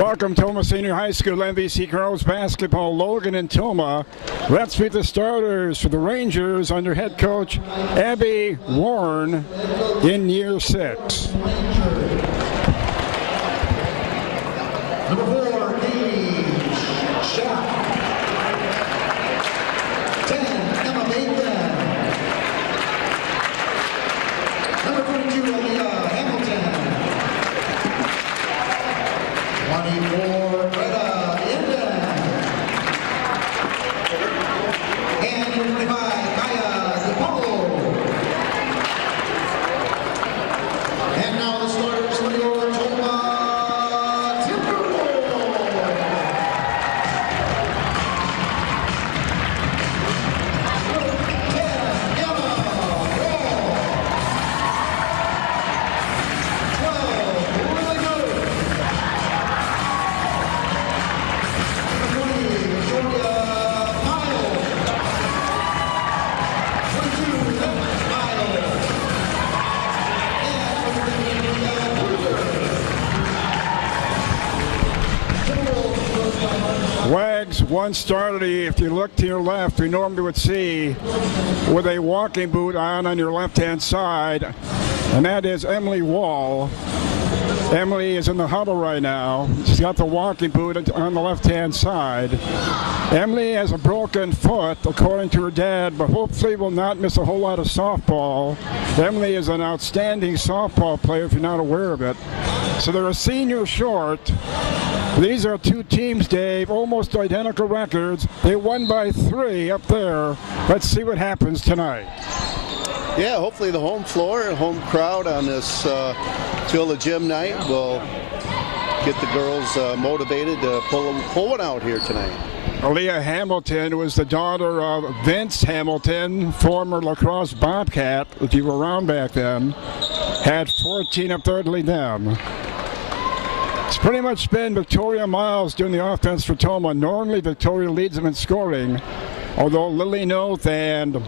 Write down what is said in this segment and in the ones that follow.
Welcome, Tomah Senior High School MVC Girls Basketball. Logan and Tomah. Let's meet the starters for the Rangers under head coach Abby Warren in year 6. Number 4, Gage Shot. 10, Emma Bacon. Number 22, Leah Hamilton. 24, Greta Linden. And number 25, Kaya DePaulo. And now the starters for your Tomah. Wags, one starter. If you look to your left, we normally would see with a walking boot on your left-hand side, and that is Emily Wall. Emily is in the huddle right now. She's got the walking boot on the left-hand side. Emily has a broken foot, according to her dad, but hopefully will not miss a whole lot of softball. Emily is an outstanding softball player, if you're not aware of it. So they're a senior short. These are two teams, Dave, almost identical records. They won by 3 up there. Let's see what happens tonight. Yeah, hopefully the home floor and home crowd on this Field of Gym night will get the girls motivated to pull one out here tonight. Aaliyah Hamilton was the daughter of Vince Hamilton, former lacrosse Bobcat, if you were around back then, had 14 up there to lead them. It's pretty much been Victoria Miles doing the offense for Tomah. Normally Victoria leads them in scoring, although Lily Noth and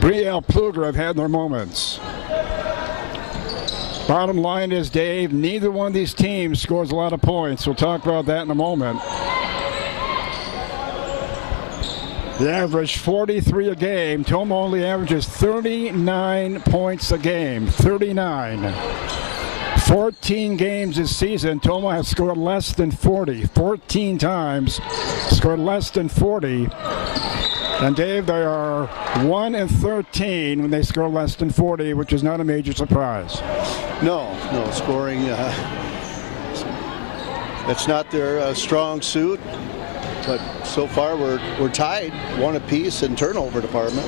Brielle Pluger have had their moments. Bottom line is, Dave, neither one of these teams scores a lot of points. We'll talk about that in a moment. They average 43 a game. Tomah only averages 39 points a game. 39. 14 games this season, Tomah has scored less than 40. 14 times scored less than 40. And Dave, they are 1-13 when they score less than 40, which is not a major surprise. No scoring. That's not their strong suit. But so far we're tied, 1 apiece in turnover department.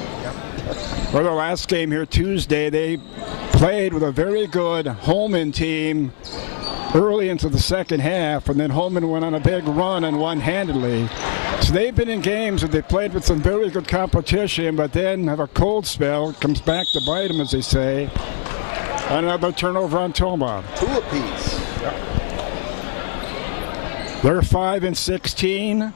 For the last game here Tuesday, they played with a very good Holman team early into the second half, and then Holman went on a big run and won handedly. So they've been in games that they played with some very good competition, but then have a cold spell. It comes back to bite them, as they say. Another turnover on Tomah. 2 apiece. They're 5-16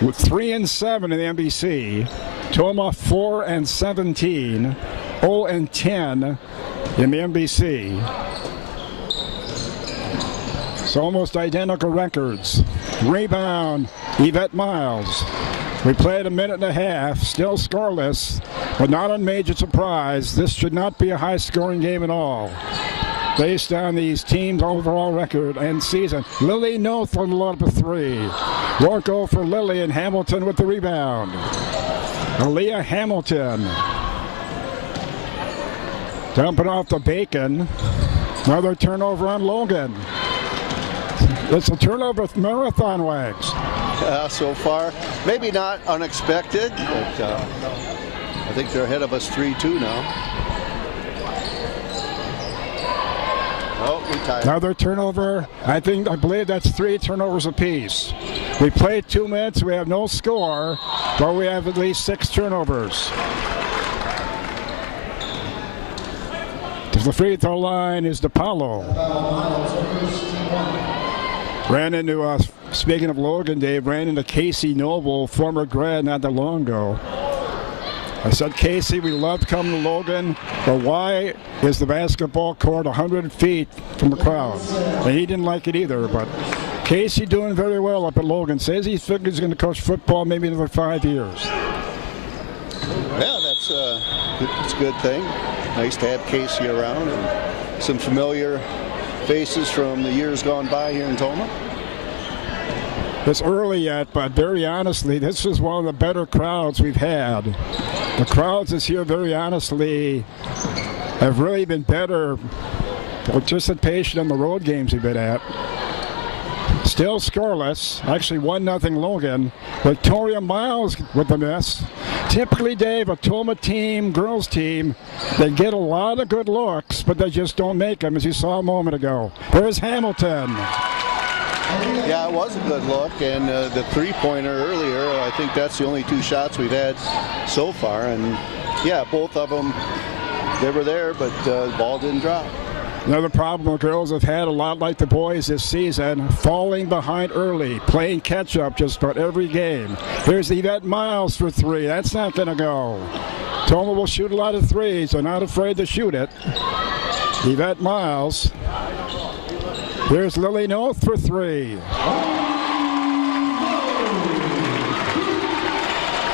with 3-7 in the MVC. Tomah 4-17, 0-10 in the MVC. So almost identical records. Rebound, Yvette Miles. We played a minute and a half, still scoreless, but not a major surprise. This should not be a high-scoring game at all, based on these teams' overall record and season. Lily Noth will load up a 3. Won't go for Lily, and Hamilton with the rebound. Aaliyah Hamilton. Dumping off the Bacon. Another turnover on Logan. It's a turnover marathon, Wags. So far, maybe not unexpected, but I think they're ahead of us 3-2 now. Oh, we tied. Another turnover. I believe that's 3 turnovers apiece. We played 2 minutes. We have no score, but we have at least 6 turnovers. To the free throw line is DePaulo. Ran into, speaking of Logan, Dave, ran into Casey Noble, former grad not that long ago. I said, Casey, we love coming to Logan, but why is the basketball court 100 feet from the crowd? And he didn't like it either, but Casey doing very well up at Logan. Says he figures he's going to coach football maybe another 5 years. Yeah, that's a good thing. Nice to have Casey around and some familiar faces from the years gone by here in Tomah. It's early yet, but very honestly, this is one of the better crowds we've had. The crowds this year, very honestly, have really been better participation in the road games we've been at. Still scoreless, actually 1-0 Logan. Victoria Miles with the miss. Typically, Dave, a Tomah team, girls team, they get a lot of good looks, but they just don't make them, as you saw a moment ago. There's Hamilton. Yeah, it was a good look, and the three-pointer earlier, I think that's the only 2 shots we've had so far, and yeah, both of them, they were there, but the ball didn't drop. Another problem the girls have had, a lot like the boys this season, falling behind early, playing catch-up just about every game. Here's Yvette Miles for 3. That's not going to go. Tomah will shoot a lot of threes. They're not afraid to shoot it. Yvette Miles. Here's Lily North for 3.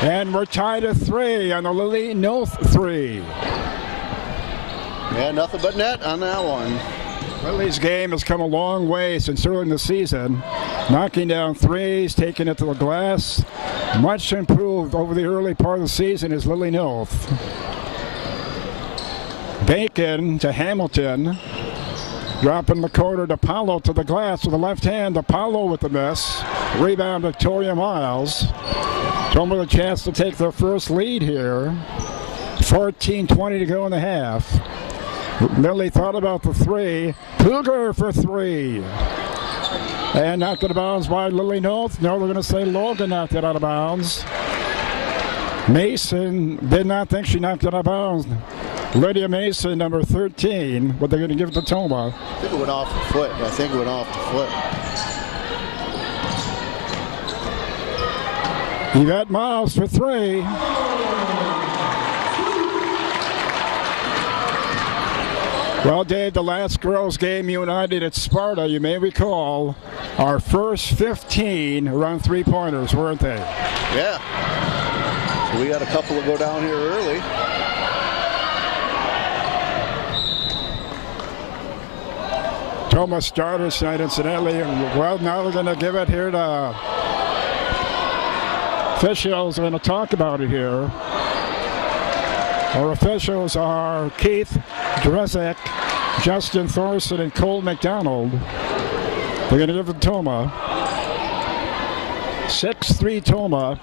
And we're tied at 3 on the Lily North 3. Yeah, nothing but net on that one. Lily's game has come a long way since early in the season. Knocking down threes, taking it to the glass. Much improved over the early part of the season is Lily North. Bacon to Hamilton. Dropping the corner to Paulo to the glass with the left hand. To Paulo with the miss. Rebound Victoria Miles. Tomah with a chance to take their first lead here. 14:20 to go in the half. Lily thought about the 3. Puger for 3. And knocked it out of bounds by Lily North. No, they're going to say Logan knocked it out of bounds. Mason did not think she knocked it out of bounds. Lydia Mason, number 13, but they're going to give it to Tomah. I think it went off the foot. I think it went off the foot. Yvette Miles for 3. Well, Dave, the last girls' game you and I did at Sparta, you may recall, our first 15 were on 3-pointers, weren't they? Yeah. So we got a couple to go down here early. Tomah starters tonight, incidentally, and well, now we're going to give it here to officials. We're going to talk about it here. Our officials are Keith Dresek, Justin Thorson, and Cole McDonald. They're going to give it to Tomah. 6-3 Tomah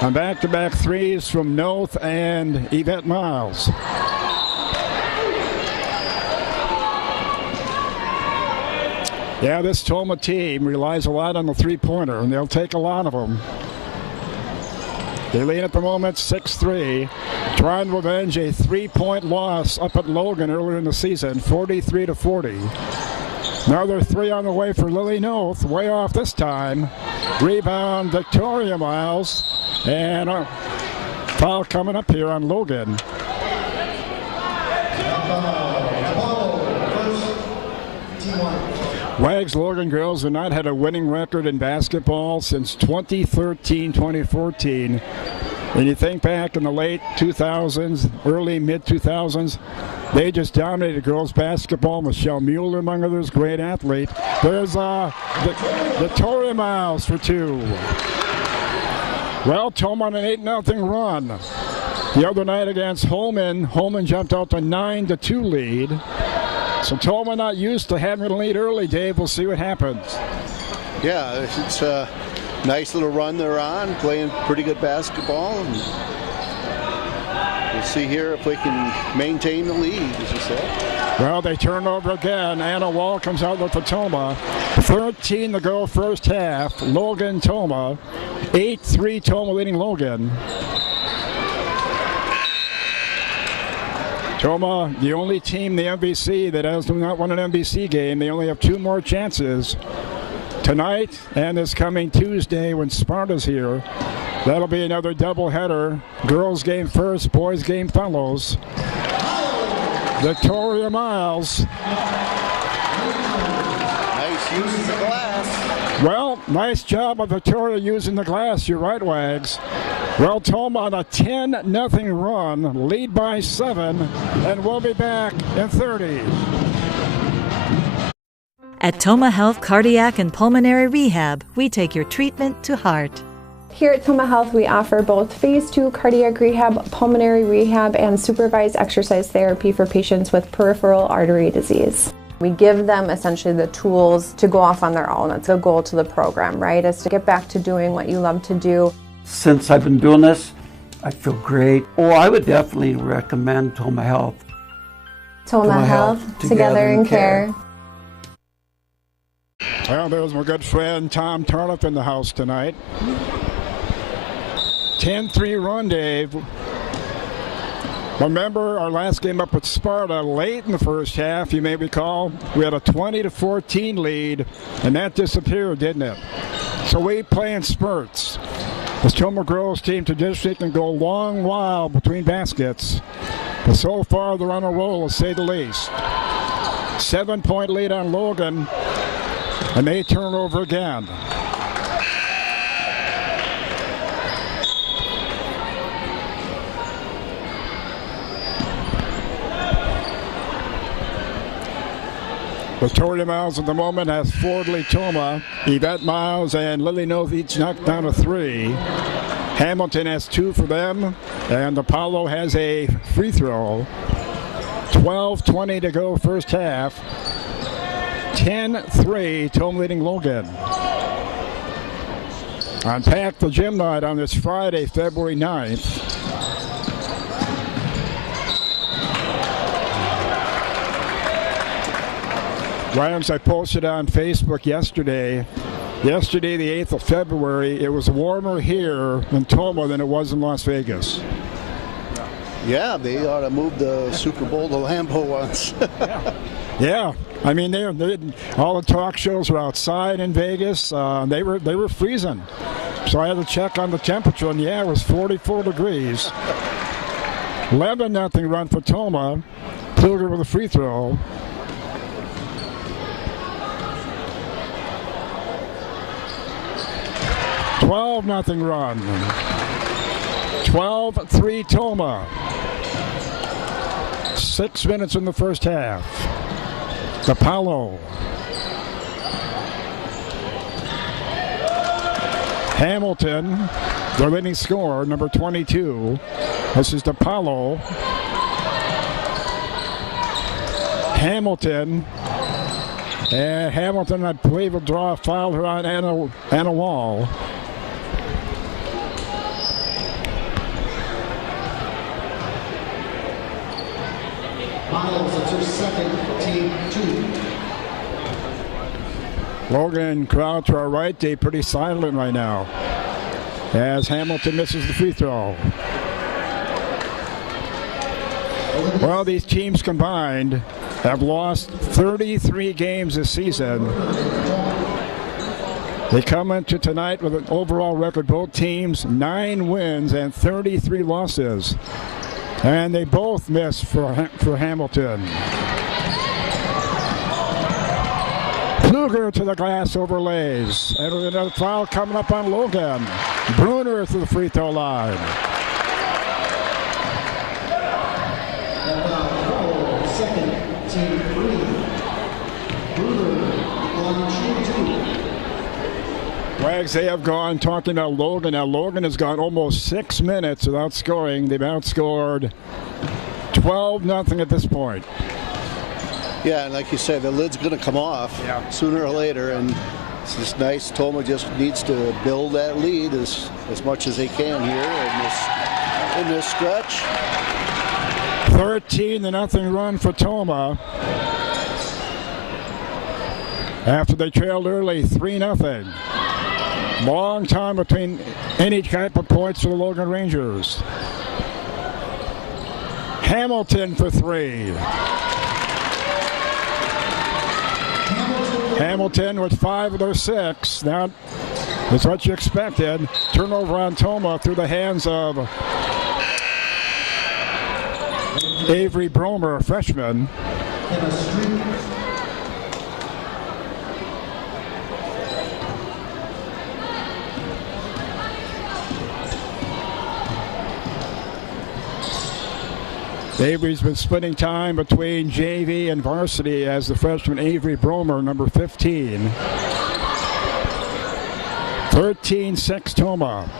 on back-to-back threes from North and Yvette Miles. Yeah, this Tomah team relies a lot on the 3-pointer, and they'll take a lot of them. They lead at the moment 6-3, trying to avenge a 3-point loss up at Logan earlier in the season, 43-40. Another 3 on the way for Lily North, way off this time. Rebound Victoria Miles, and a foul coming up here on Logan. Wags Logan girls have not had a winning record in basketball since 2013-2014. When you think back in the late 2000s, early mid-2000s, they just dominated girls basketball. Michelle Mueller, among others, great athlete. There's Victoria Miles for 2. Well, Tomah on an 8-0 run. The other night against Holman jumped out to 9-2 lead. So Tomah not used to having a lead early, Dave. We'll see what happens. Yeah, it's a nice little run they're on, playing pretty good basketball. And we'll see here if we can maintain the lead, as you said. Well, they turn over again. Anna Wall comes out with the Tomah. 13 to go first half. Logan, Tomah. 8-3 Tomah leading Logan. Tomah, the only team in the MVC that has not won an MVC game. They only have 2 more chances tonight and this coming Tuesday when Sparta's here. That'll be another doubleheader. Girls game first, boys game follows. Victoria Miles. Nice use of the glass. Well, nice job of Victoria using the glass. You're right, Wags. Well, Tomah on a 10-0 run, lead by 7, and we'll be back in 30. At Tomah Health Cardiac and Pulmonary Rehab, we take your treatment to heart. Here at Tomah Health, we offer both Phase 2 cardiac rehab, pulmonary rehab, and supervised exercise therapy for patients with peripheral artery disease. We give them essentially the tools to go off on their own. It's a goal to the program, right? Is to get back to doing what you love to do. Since I've been doing this, I feel great. I would definitely recommend Tomah Health. Tomah Health, together in care. Well, there's my good friend Tom Tarnoff in the house tonight. 10-3 run, Dave. Remember our last game up at Sparta late in the first half, you may recall, we had a 20-14 lead, and that disappeared, didn't it? So we play in spurts. This Tomah girls team traditionally can go a long while between baskets, but so far they're on a roll, to say the least. 7-point lead on Logan, and they turn over again. Victoria Miles at the moment has Fordley Tomah. Yvette Miles and Lily Noth each knocked down a 3. Hamilton has 2 for them, and Apollo has a free throw. 12:20 to go first half. 10-3, Tomah leading Logan. Unpack the gym night on this Friday, February 9th. Rams, I posted on Facebook yesterday, the 8th of February, it was warmer here in Tomah than it was in Las Vegas. Yeah, they ought to move the Super Bowl to Lambeau once. Yeah, I mean, they all the talk shows were outside in Vegas. They were freezing. So I had to check on the temperature, and yeah, it was 44 degrees. 11-0 run for Tomah. Kluger with a free throw. $12-0 run. 12-3 Tomah. 6 minutes in the first half. Apollo. Hamilton, their leading scorer, number 22. This is Apollo. Hamilton. And Hamilton, I believe, will draw a foul here on Anna Wall. Miles, that's her second, team 2. Logan crowd to our right, they pretty silent right now as Hamilton misses the free throw. Well, these teams combined have lost 33 games this season. They come into tonight with an overall record, both teams 9 wins and 33 losses. And they both missed for Hamilton. Kluger to the glass overlays. And another foul coming up on Logan. Bruner to the free throw line. Second, team 3. Bruner on team 2. Wags, they have gone talking about Logan. Now Logan has gone almost 6 minutes without scoring. They've outscored 12-0 at this point. Yeah, and like you said, the lid's going to come off sooner or later, and it's just nice. Tomah just needs to build that lead as much as they can here in this stretch. 13-0 run for Tomah. After they trailed early 3-0. Long time between any type of points for the Logan Rangers. Hamilton for 3. Hamilton with 5 of their 6. Now It's what you expected. Turnover on Tomah through the hands of Avery Bromer, a freshman. Avery's been splitting time between JV and varsity as the freshman Avery Bromer, number 15. 13-6 Tomah.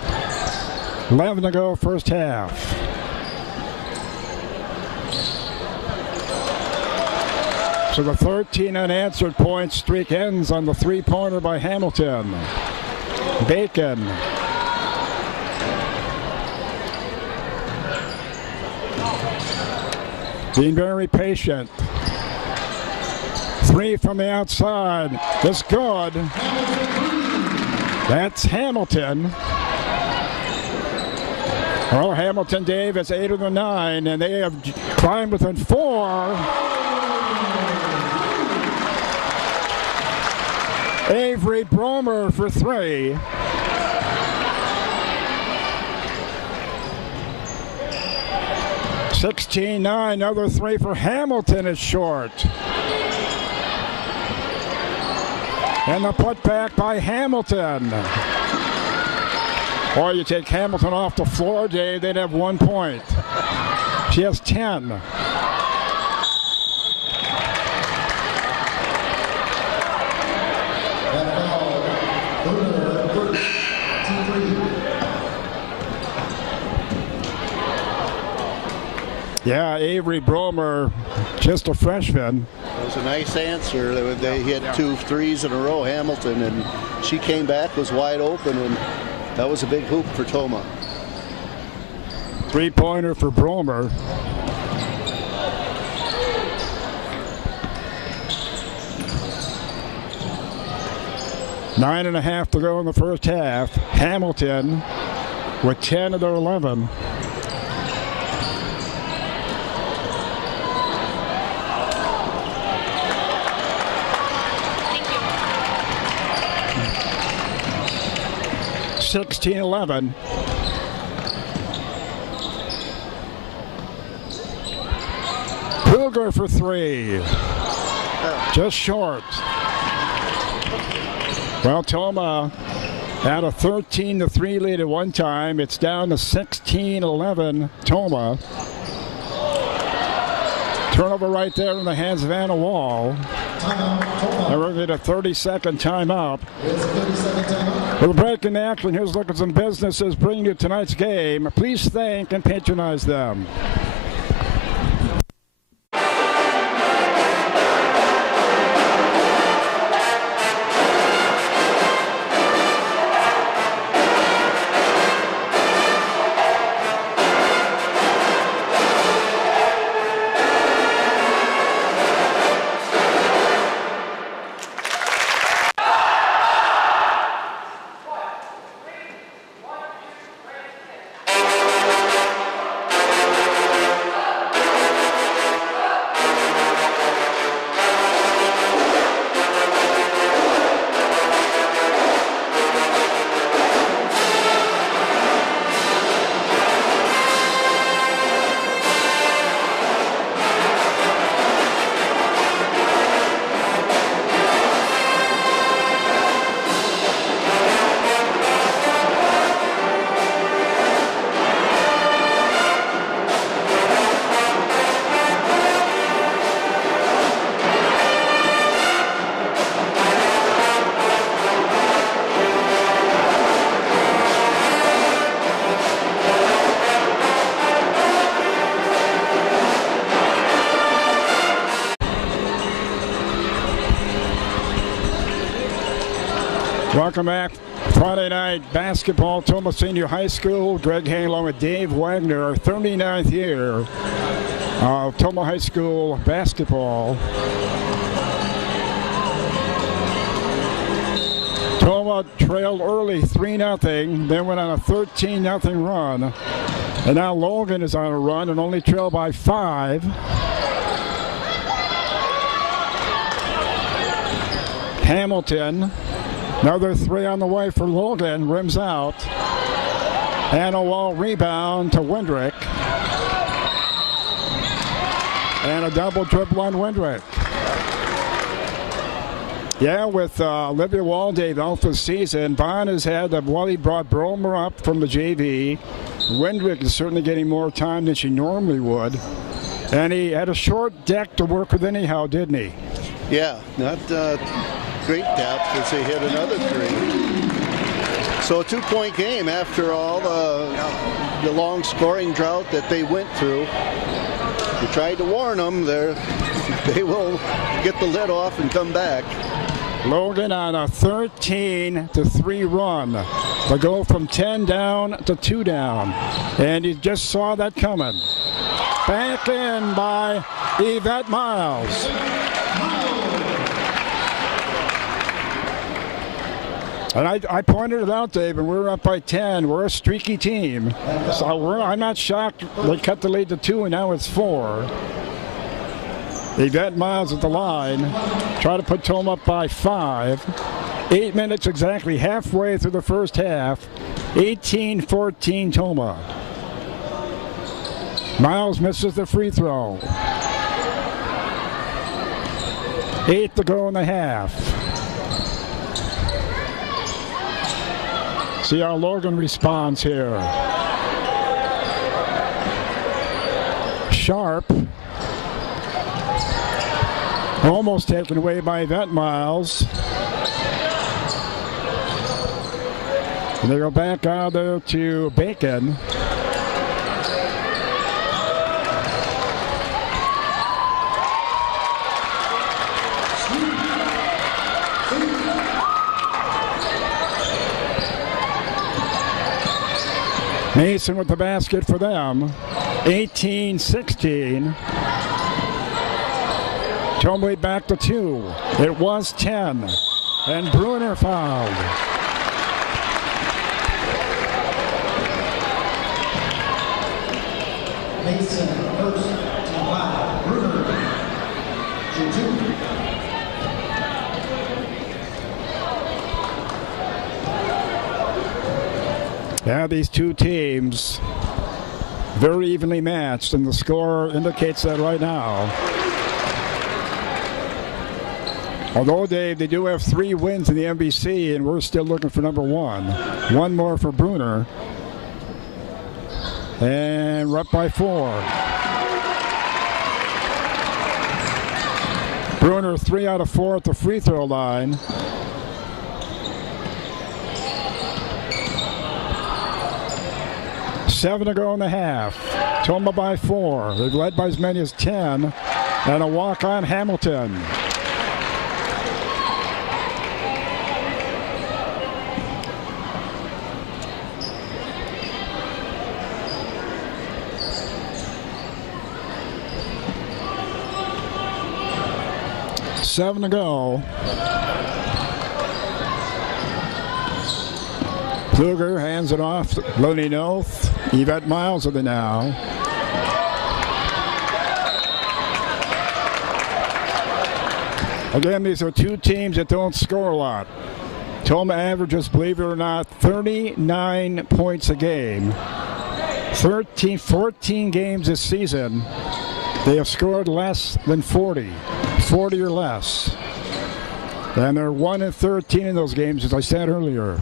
11 to go first half. So the 13 unanswered point streak ends on the three-pointer by Hamilton. Bacon. Being very patient. Three from the outside. It's good. That's Hamilton. Well, Hamilton, Dave, is 8 of the 9, and they have climbed within 4. Avery Bromer for 3. (16-9), another 3 for Hamilton is short. And the putback by Hamilton. Or you take Hamilton off the floor, Dave, they'd have 1 point. She has 10. Yeah, Avery Bromer, just a freshman. That was a nice answer. They hit 2 threes in a row, Hamilton, and she came back, was wide open, and that was a big hoop for Tomah. Three-pointer for Bromer. Nine and a half to go in the first half. Hamilton with 10 of their 11. Thank you. 16-11. Pilger for 3. Just short. Well, Tomah had a 13-3 lead at one time. It's down to 16-11 Tomah. Turnover right there in the hands of Anna Wall. And we're going to get a 30-second timeout. We'll break in action. Here's a look at some businesses bringing you tonight's game. Please thank and patronize them. Welcome back. Friday night basketball, Tomah Senior High School. Greg Hay along with Dave Wagner, our 39th year of Tomah High School basketball. Tomah trailed early 3-0, then went on a 13-0 run. And now Logan is on a run and only trailed by 5. Hamilton Another three on the way for Logan, rims out. And a wall rebound to Windrick. And a double dribble on Windrick. Yeah, with Olivia Walday out this season, Bond has had, he brought Bromer up from the JV. Windrick is certainly getting more time than she normally would. And he had a short deck to work with anyhow, didn't he? Yeah, not great depth as they hit another three. So a 2-point game after all the long scoring drought that they went through. We tried to warn them, they will get the lid off and come back. Logan on a 13-3 run. They go from 10 down to 2 down. And you just saw that coming. Back in by Yvette Miles. And I pointed it out, Dave, and we're up by 10. We're a streaky team. So I'm not shocked they cut the lead to 2, and now it's 4. Yvette Miles at the line. Try to put Tomah up by 5. 8 minutes exactly halfway through the first half. 18-14 Tomah. Miles misses the free throw. 8 to go in the half. See how Logan responds here. Sharp. Almost taken away by Yvette Miles. And they go back out there to Bacon. Mason with the basket for them. 18-16. Tomah back to 2. It was 10. And Bruner fouled. Mason first to foul. Bruner to 2. Yeah, these two teams very evenly matched, and the score indicates that right now. Although, Dave, they do have 3 wins in the MVC, and we're still looking for number 1. 1 more for Bruner. And we're up by 4. Bruner 3 out of 4 at the free throw line. Seven to go in the half. Tomah by 4. They've led by as many as 10. And a walk on Hamilton. Seven to go. Kluger hands it off. Looney Noth. Yvette Miles of the now. Again, these are two teams that don't score a lot. Tomah averages, believe it or not, 39 points a game. 14 games this season, they have scored less than 40 or less. And they're 1-13 in those games, as I said earlier.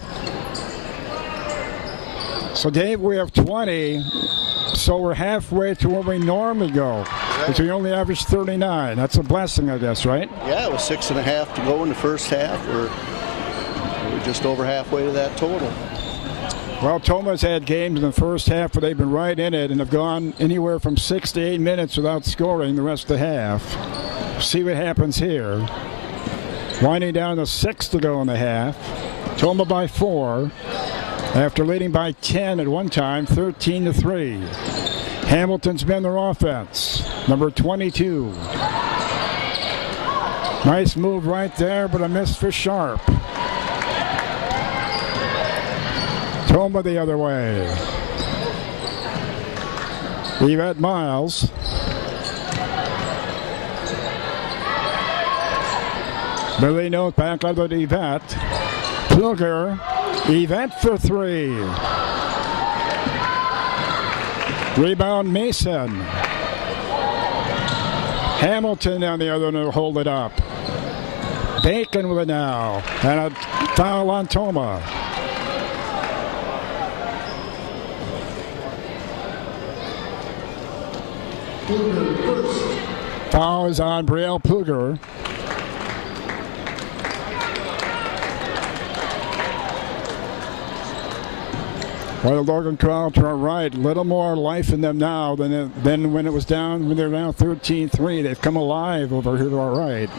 So, Dave, we have 20, so we're halfway to where we normally go. Because we only average 39. That's a blessing, I guess, right? Yeah, it was 6.5 to go in the first half. We're just over halfway to that total. Well, Tomah's had games in the first half where they've been right in it and have gone anywhere from 6 to 8 minutes without scoring the rest of the half. See what happens here. Winding down to 6 to go in the half. Tomah by 4. After leading by 10 at one time, 13-3. Hamilton's been their offense. Number 22. Nice move right there, but a miss for Sharp. Tomah the other way. Yvette Miles. Billy Note back out of Yvette. Pluger, event for 3. Rebound Mason. Hamilton on the other end to hold it up. Bacon with it now. And a foul on Tomah. Foul is on Brielle Pluger. Well, the Logan crowd to our right, a little more life in them now than when it was down, when they're down 13-3. They've come alive over here to our right.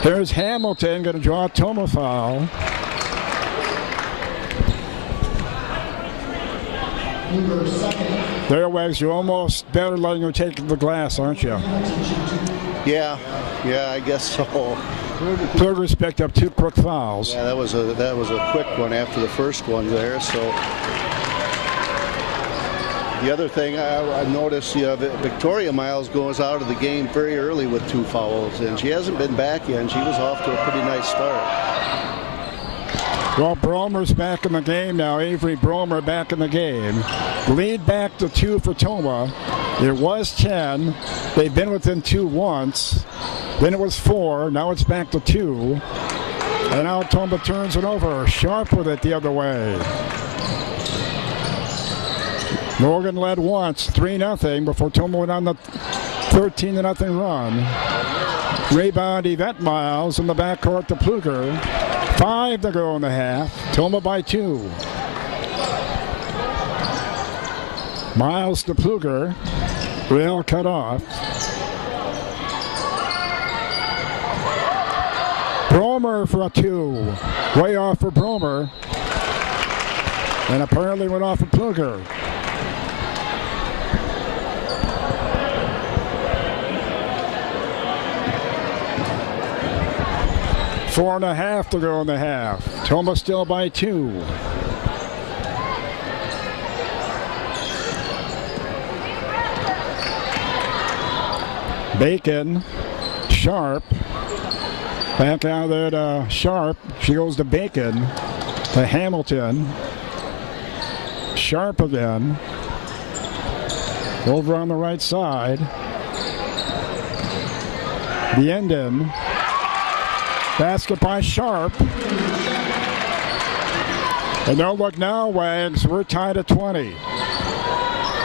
Here's Hamilton going to draw a Tomah foul. There, Wags, you're almost better letting her take the glass, aren't you? Yeah, I guess so. Pluger's picked up 2 quick fouls. Yeah, that was a quick one after the first one there. So the other thing I noticed, Victoria Miles goes out of the game very early with 2 fouls, and she hasn't been back yet. And she was off to a pretty nice start. Well, Bromer's back in the game now. Avery Bromer back in the game. Lead back to 2 for Tomah. It was 10. They've been within 2 once. Then it was 4. Now it's back to 2. And now Tomah turns it over. Sharp with it the other way. Logan led once, 3-0, before Tomah went on the 13-0 run. Rebound Yvette Miles in the backcourt to Pluger. 5 to go in the half. Tomah by 2. Miles to Pluger. Rail cut off. Bromer for a 2. Way off for Bromer. And apparently went off for Pluger. Four and a half to go in the half. Tomah still by 2. Bacon, Sharp, back out there to Sharp. She goes to Bacon, to Hamilton. Sharp again. Over on the right side. The end in. Basket by Sharp. And now look now, Wags, we're tied at 20.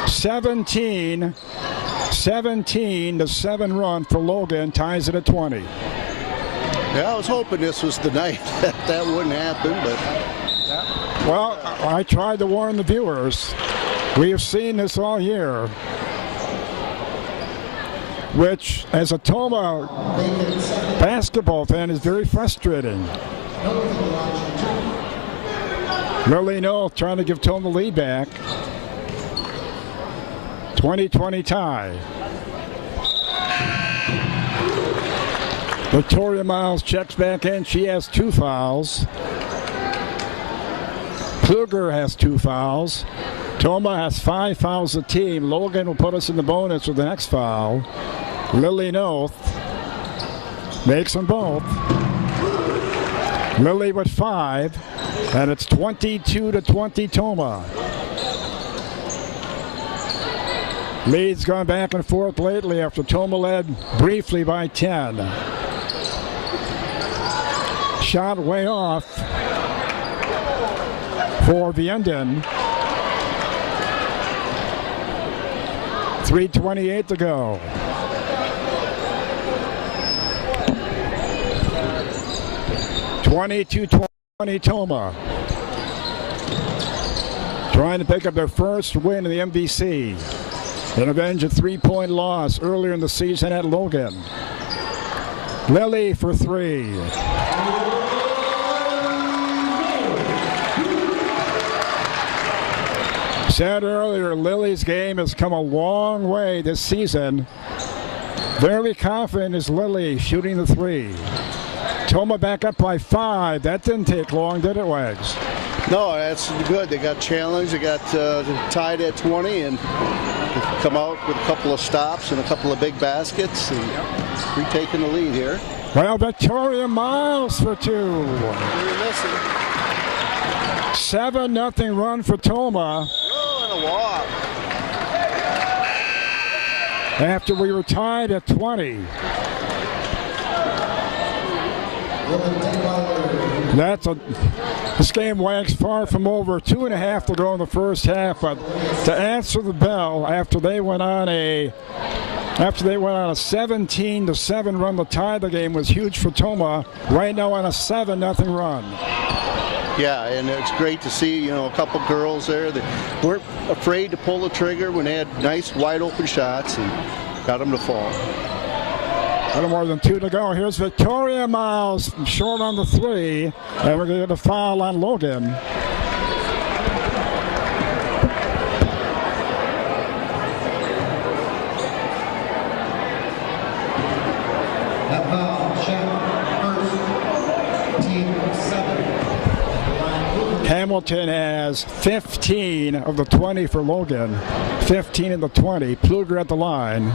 17-7 run for Logan, ties it at 20. Yeah, I was hoping this was the night that wouldn't happen, but... Well, I tried to warn the viewers. We have seen this all year, which, as a Tomah basketball fan, is very frustrating. Lily Knoll trying to give Tomah lead back. 20-20 tie. Victoria Miles checks back in. She has 2 fouls. Pluger has 2 fouls. Tomah has 5 fouls a team. Logan will put us in the bonus with the next foul. Lily Noth makes them both. Lily with 5, and it's 22-20 Tomah. Lead's gone back and forth lately after Tomah led briefly by 10. Shot way off for Vienden. 3:28 to go. (22-20) Tomah. Trying to pick up their first win in the MVC. And avenge a 3-point loss earlier in the season at Logan. Lily for 3. Said earlier, Lily's game has come a long way this season. Very confident is Lily shooting the 3. Tomah back up by 5. That didn't take long, did it, Wags? No, that's good. They got challenged. They got tied at 20 and come out with a couple of stops and a couple of big baskets and retaking the lead here. Well, Victoria Miles for 2. You're missing. 7-0 run for Tomah. Oh, and a walk. After we were tied at 20. This game wags far from over. 2.5 to go in the first half, but to answer the bell after they went on a 17-7 run to tie the game was huge for Tomah. Right now on a 7-0 run. Yeah, and it's great to see, a couple girls there that weren't afraid to pull the trigger when they had nice wide open shots and got them to fall. A little more than 2 to go. Here's Victoria Miles short on the 3, and we're going to get a foul on Logan. That foul, check, first, team 7. Hamilton has 15 of the 20 for Logan. 15 of the 20. Pluger at the line.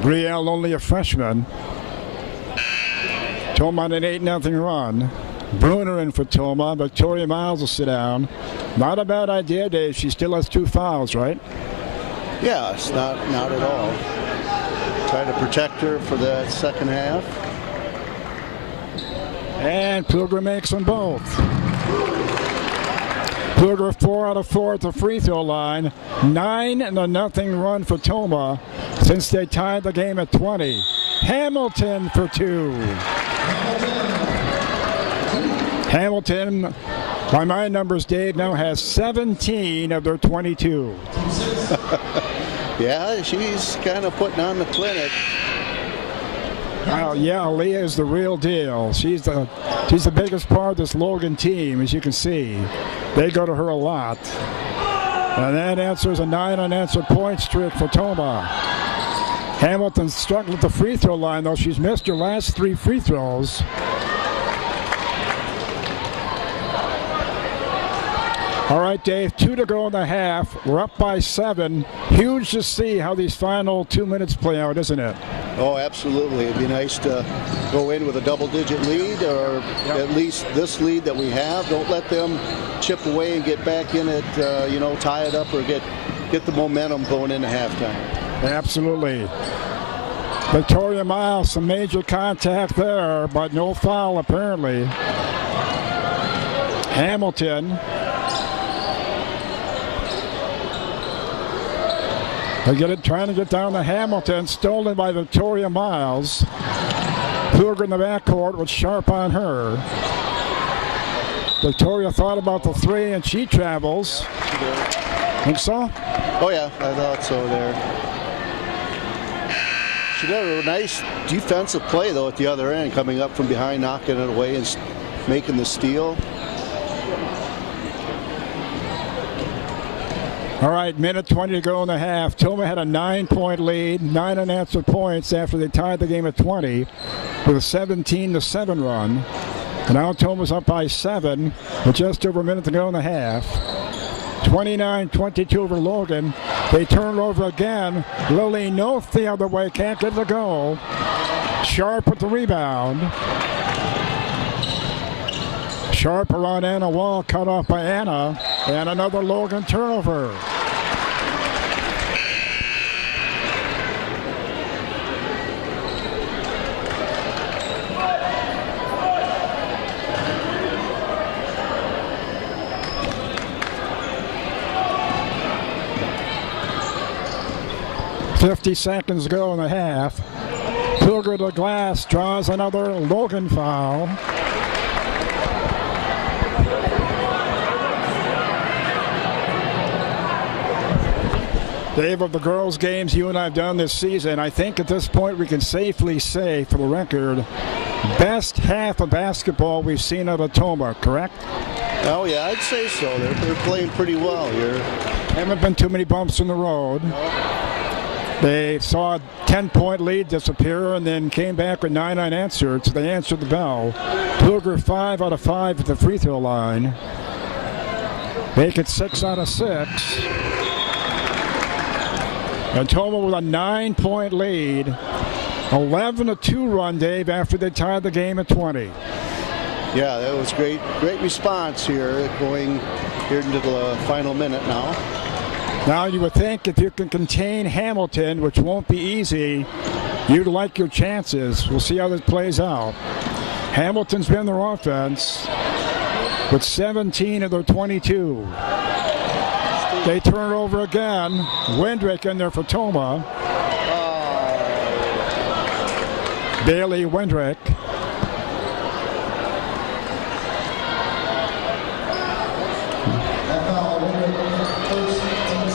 Brielle only a freshman. Tomah on an 8-0 run. Bruner in for Tomah. Victoria Miles will sit down. Not a bad idea, Dave. She still has 2 fouls, right? Yeah, it's not at all. Try to protect her for that second half. And Pluger makes them both. Pluger 4 out of 4 at the free throw line. 9-0 run for Tomah since they tied the game at 20. Hamilton for 2. Hamilton, by my numbers, Dave, now has 17 of their 22. Yeah, she's kind of putting on the clinic. Yeah, Leah is the real deal. She's the biggest part of this Logan team, as you can see. They go to her a lot. And that answers a 9 unanswered point streak for Tomah. Hamilton struggled at the free throw line, though. She's missed her last 3 free throws. All right, Dave, 2 to go in the half. We're up by 7. Huge to see how these final 2 minutes play out, isn't it? Oh, absolutely. It'd be nice to go in with a double-digit lead, or at least this lead that we have. Don't let them chip away and get back in it, tie it up or get the momentum going into halftime. Absolutely. Victoria Miles, some major contact there, but no foul apparently. Hamilton. Trying to get down to Hamilton, stolen by Victoria Miles. Pluger in the backcourt was sharp on her. Victoria thought about the 3 and she travels. Think so? Oh yeah, I thought so there. She did a nice defensive play though at the other end, coming up from behind, knocking it away and making the steal. All right, minute 20 to go in the half. Tomah had a 9-point lead, 9 unanswered points after they tied the game at 20 with a 17-7 run. And now Tomah's up by 7 with just over a minute to go in the half. 29-22 over Logan. They turn it over again. Lily Noth the other way, can't get the goal. Sharp with the rebound. Sharp around Anna Wall, cut off by Anna, and another Logan turnover. .50 seconds to go in the half. Pluger to the glass, draws another Logan foul. Dave, of the girls' games you and I have done this season, I think at this point we can safely say, for the record, best half of basketball we've seen out of Tomah, correct? Oh, yeah, I'd say so. They're playing pretty well here. Haven't been too many bumps in the road. They saw a 10-point lead disappear and then came back with 9 unanswered, so they answered the bell. Pluger 5 out of 5 at the free throw line. Make it 6 out of 6. And Tomah with a 9-point lead. 11-2 run, Dave, after they tied the game at 20. Yeah, that was great response here, going here into the final minute now. Now you would think if you can contain Hamilton, which won't be easy, you'd like your chances. We'll see how this plays out. Hamilton's been their offense with 17 of their 22. They turn it over again. Windrick in there for Tomah. Bailey Windrick.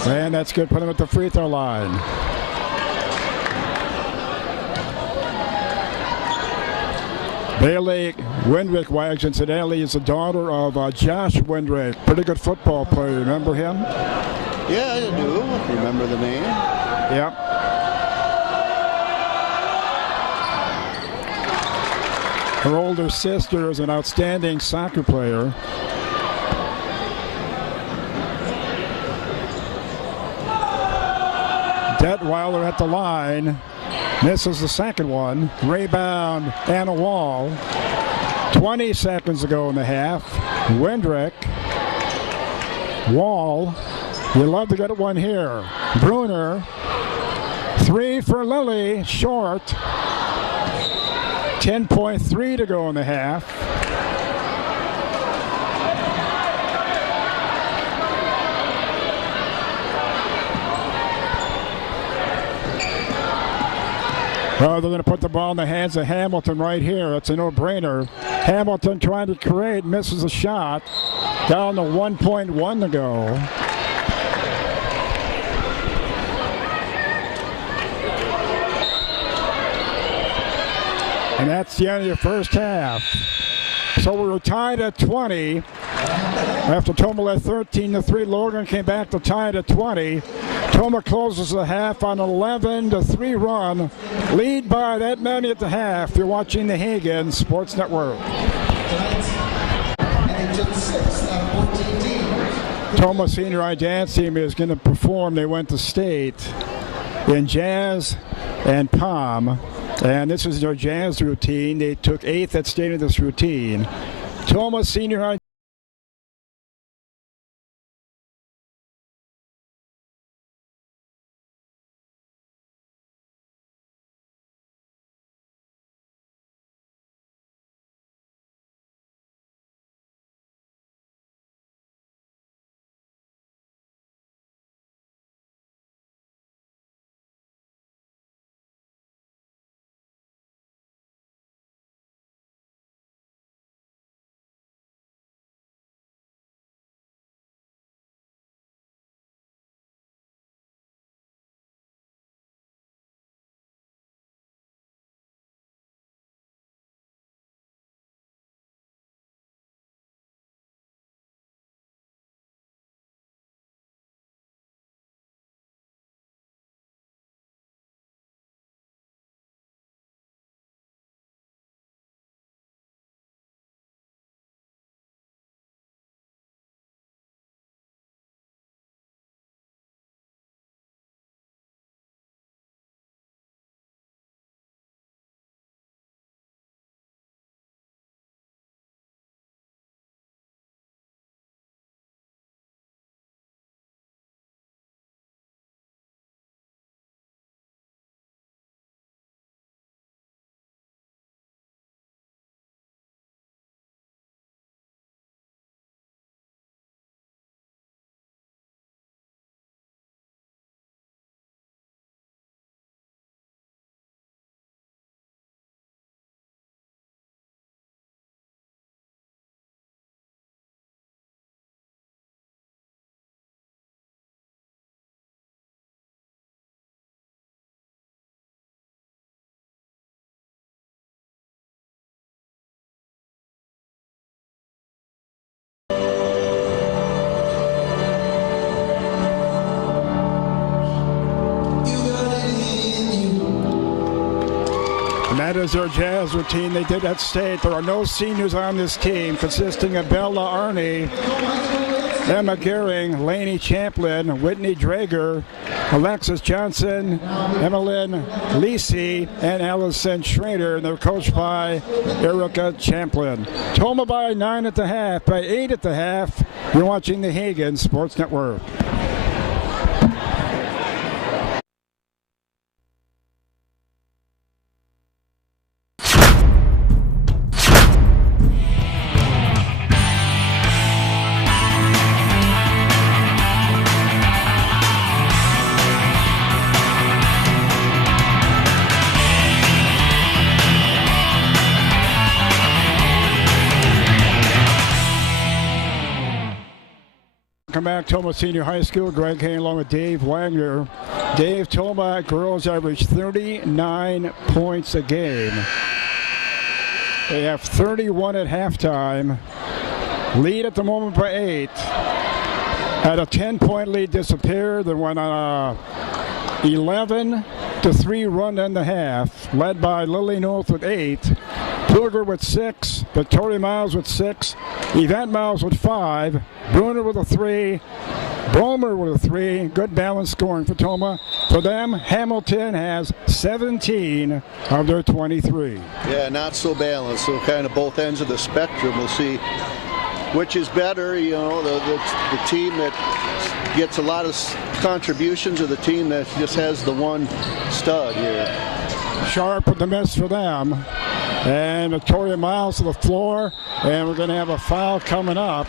And that's good. Put him at the free throw line. Bailey Windrick, Wags, incidentally, is the daughter of Josh Windrick. Pretty good football player. Remember him? Yeah, I do. Remember the name. Yep. Her older sister is an outstanding soccer player. Detweiler at the line. Misses the second one. Rebound, Anna Wall. 20 seconds to go in the half. Windrick. Wall. You love to get one here. Bruner. 3 for Lily. Short. 10.3 to go in the half. Well, they're going to put the ball in the hands of Hamilton right here. It's a no-brainer. Hamilton trying to create, misses a shot. Down to 1.1 to go. And that's the end of your first half. So we were tied at 20. After Tomah led 13-3, Logan came back to tie it at 20. Tomah closes the half on an 11-3 run. Lead by that many at the half. You're watching the Hagen Sports Network. Tomah Senior High Dance Team is going to perform. They went to state in jazz and pom. And this is their jazz routine. They took 8th at state in this routine. Tomah Senior High. That is their jazz routine they did at state. There are no seniors on this team, consisting of Bella Arney, Emma Gehring, Lainey Champlin, Whitney Drager, Alexis Johnson, Emmeline Lisi, and Allison Schrader. And they're coached by Erica Champlin. Tomah by 9 at the half, by 8 at the half. You're watching the Hagen Sports Network. Welcome back, Tomah Senior High School. Greg Hayne along with Dave Wagner. Dave, Tomah girls average 39 points a game. They have 31 at halftime. Lead at the moment by 8. Had a 10-point lead disappear. They went on a 11-3 run in the half, led by Lily North with 8. Kluger with 6, Victoria Miles with 6, Yvette Miles with 5, Bruner with a 3, Bromer with a 3. Good balanced scoring for Tomah. For them, Hamilton has 17 of their 23. Yeah, not so balanced. So kind of both ends of the spectrum. We'll see which is better, you know, the team that gets a lot of contributions or the team that just has the one stud here. Sharp with the miss for them. And Victoria Miles to the floor, and we're going to have a foul coming up.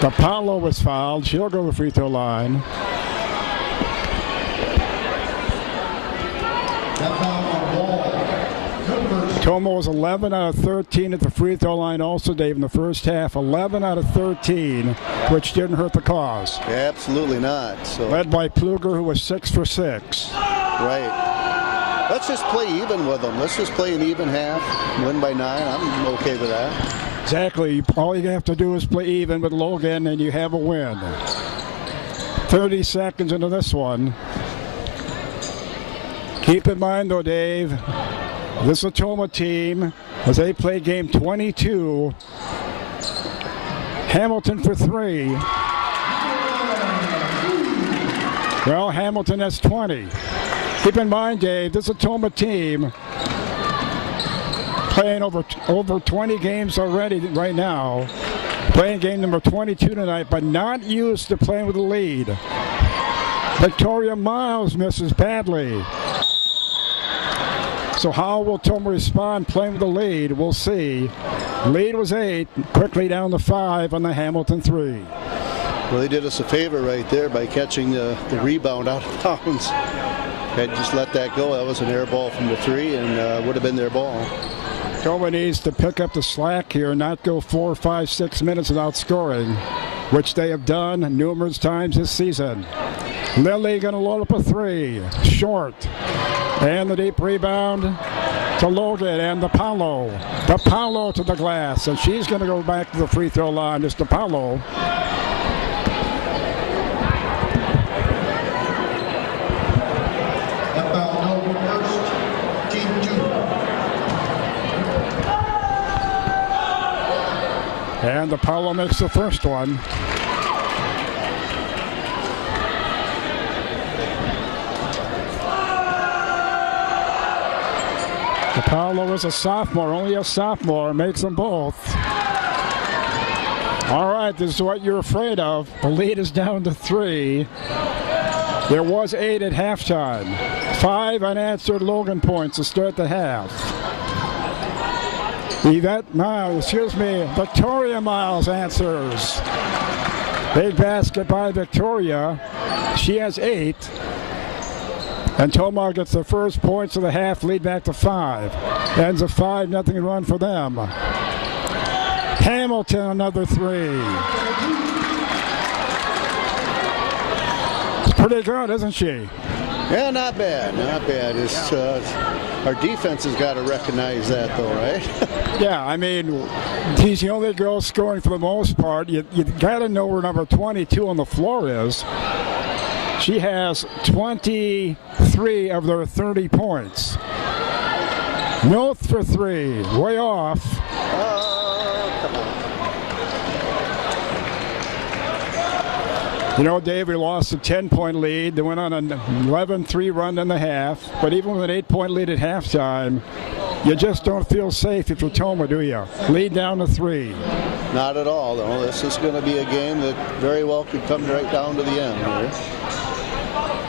DePaulo was fouled. She'll go to the free throw line. Tomah was 11 out of 13 at the free throw line also, Dave, in the first half. 11 out of 13, which didn't hurt the cause. Yeah, absolutely not. So led by Pluger, who was 6 for 6. Right. Let's just play even with them. Let's just play an even half, win by 9. I'm okay with that. Exactly. All you have to do is play even with Logan, and you have a win. 30 seconds into this one. Keep in mind, though, Dave, this is a Tomah team as they play game 22. Hamilton for 3. Well, Hamilton has 20. Keep in mind, Dave, this is a Tomah team playing over 20 games already right now. Playing game number 22 tonight, but not used to playing with the lead. Victoria Miles misses badly. So how will Tomah respond playing with the lead? We'll see. Lead was 8, quickly down to 5 on the Hamilton 3. Well, they did us a favor right there by catching the rebound out of bounds. Had just let that go. That was an air ball from the 3 and would have been their ball. Tomah needs to pick up the slack here, not go 4, 5, 6 minutes without scoring, which they have done numerous times this season. Lily going to load up a 3, short. And the deep rebound to Logan and DePaulo. DePaulo to the glass, and she's going to go back to the free throw line. It's DePaulo. And DePaulo makes the first one. DePaulo is a sophomore, only a sophomore, makes them both. All right, this is what you're afraid of. The lead is down to 3. There was 8 at halftime. 5 unanswered Logan points to start the half. Victoria Miles answers. Big basket by Victoria. She has 8. And Tomah gets the first points of the half, lead back to 5. Ends a 5-0 run for them. Hamilton, another 3. It's pretty good, isn't she? Yeah, not bad, not bad. It's, our defense has got to recognize that, though, right? Yeah, I mean, he's the only girl scoring for the most part. You got to know where number 22 on the floor is. She has 23 of their 30 points. North for 3, way off. Come on. You know, Dave, we lost a 10-point lead. They went on an 11-3 run in the half. But even with an 8-point lead at halftime, you just don't feel safe if you're Tomah, do you? Lead down to 3. Not at all, though. This is going to be a game that very well could come right down to the end here.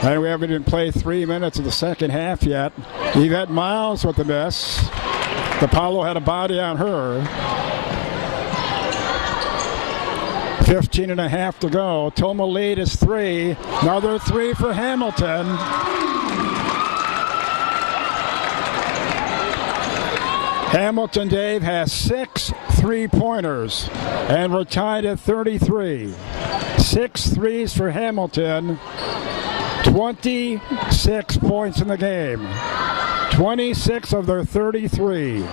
And we haven't even played 3 minutes of the second half yet. Yvette Miles with the miss. DePaulo had a body on her. 15 and a half to go. Tomah lead is 3. Another 3 for Hamilton. Hamilton, Dave, has 6 3-pointers, and we're tied at 33. 6 threes for Hamilton. 26 points in the game. 26 of their 33.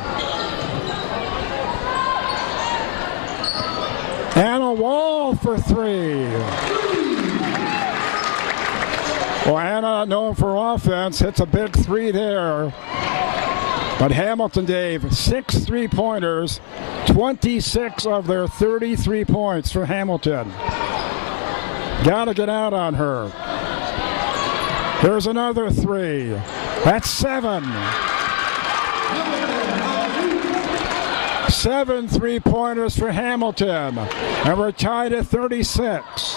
Anna Wall for 3. Well, Anna, known for offense, hits a big 3 there. But Hamilton, Dave, 6 3-pointers, 26 of their 33 points for Hamilton. Got to get out on her. Here's another 3. That's 7. 7 3-pointers for Hamilton. And we're tied at 36.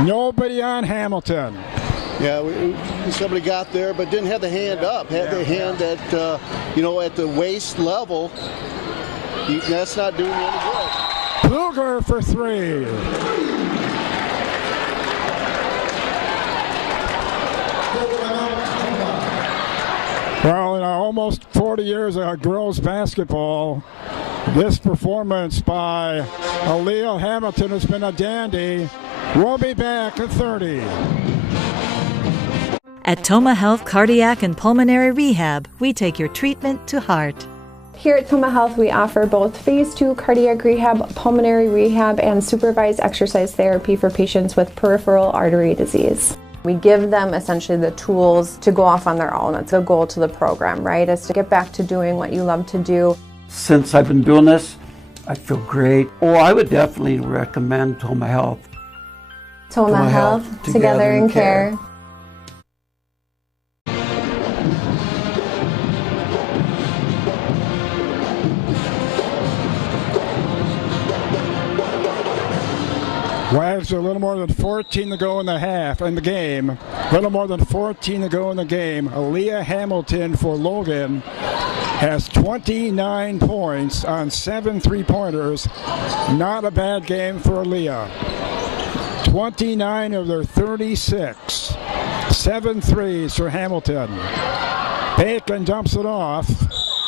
Nobody on Hamilton. Yeah, somebody got there but didn't have the hand up. Had the hand at, at the waist level. That's not doing any good. Pluger for 3. Well, in almost 40 years of girls basketball, this performance by Aaliyah Hamilton has been a dandy. We'll be back at 30. At Tomah Health Cardiac and Pulmonary Rehab, we take your treatment to heart. Here at Tomah Health, we offer both Phase 2 cardiac rehab, pulmonary rehab, and supervised exercise therapy for patients with peripheral artery disease. We give them essentially the tools to go off on their own. That's the goal to the program, right? Is to get back to doing what you love to do. Since I've been doing this, I feel great. I would definitely recommend Tomah Health. Tomah Health, together in care. Wags are a little more than 14 to go in the game. A little more than 14 to go in the game. Aaliyah Hamilton for Logan has 29 points on 7 3-pointers. Not a bad game for Aaliyah. 29 of their 36. 7 threes for Hamilton. Bacon dumps it off.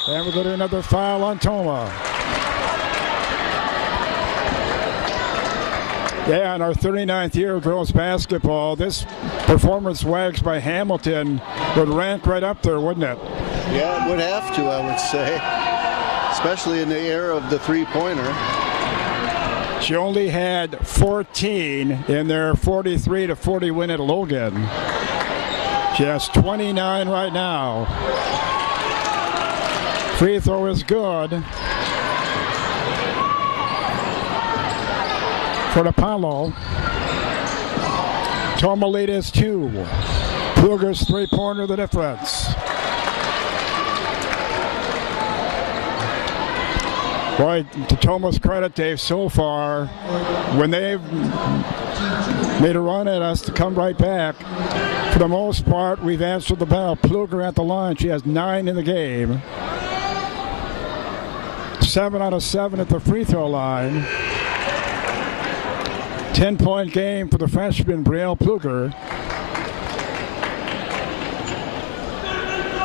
And we're going to do another foul on Tomah. Yeah, in our 39th year of girls basketball, this performance, Wags, by Hamilton would rank right up there, wouldn't it? Yeah, it would have to, I would say, especially in the era of the 3-pointer. She only had 14 in their 43-40 win at Logan. She has 29 right now. Free throw is good for DePaulo. Tomah lead is 2. Pluger's 3-pointer the difference. Boy, to Tomah's credit, Dave, so far, when they've made a run at us to come right back, for the most part, we've answered the bell. Pluger at the line. She has 9 in the game. 7 out of 7 at the free throw line. 10-point game for the freshman, Brielle Pluger.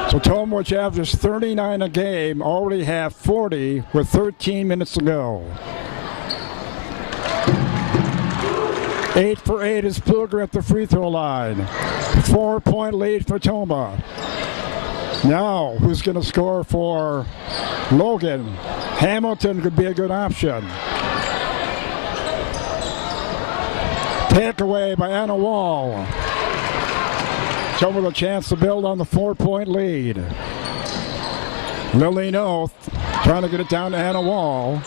So Tomah, which averages 39 a game, already have 40 with 13 minutes to go. 8 for 8 is Pluger at the free throw line. 4-point lead for Tomah. Now, who's going to score for Logan? Hamilton could be a good option. Takeaway by Anna Wall. Tomah with a chance to build on the 4-point lead. Lily Noth trying to get it down to Anna Wall.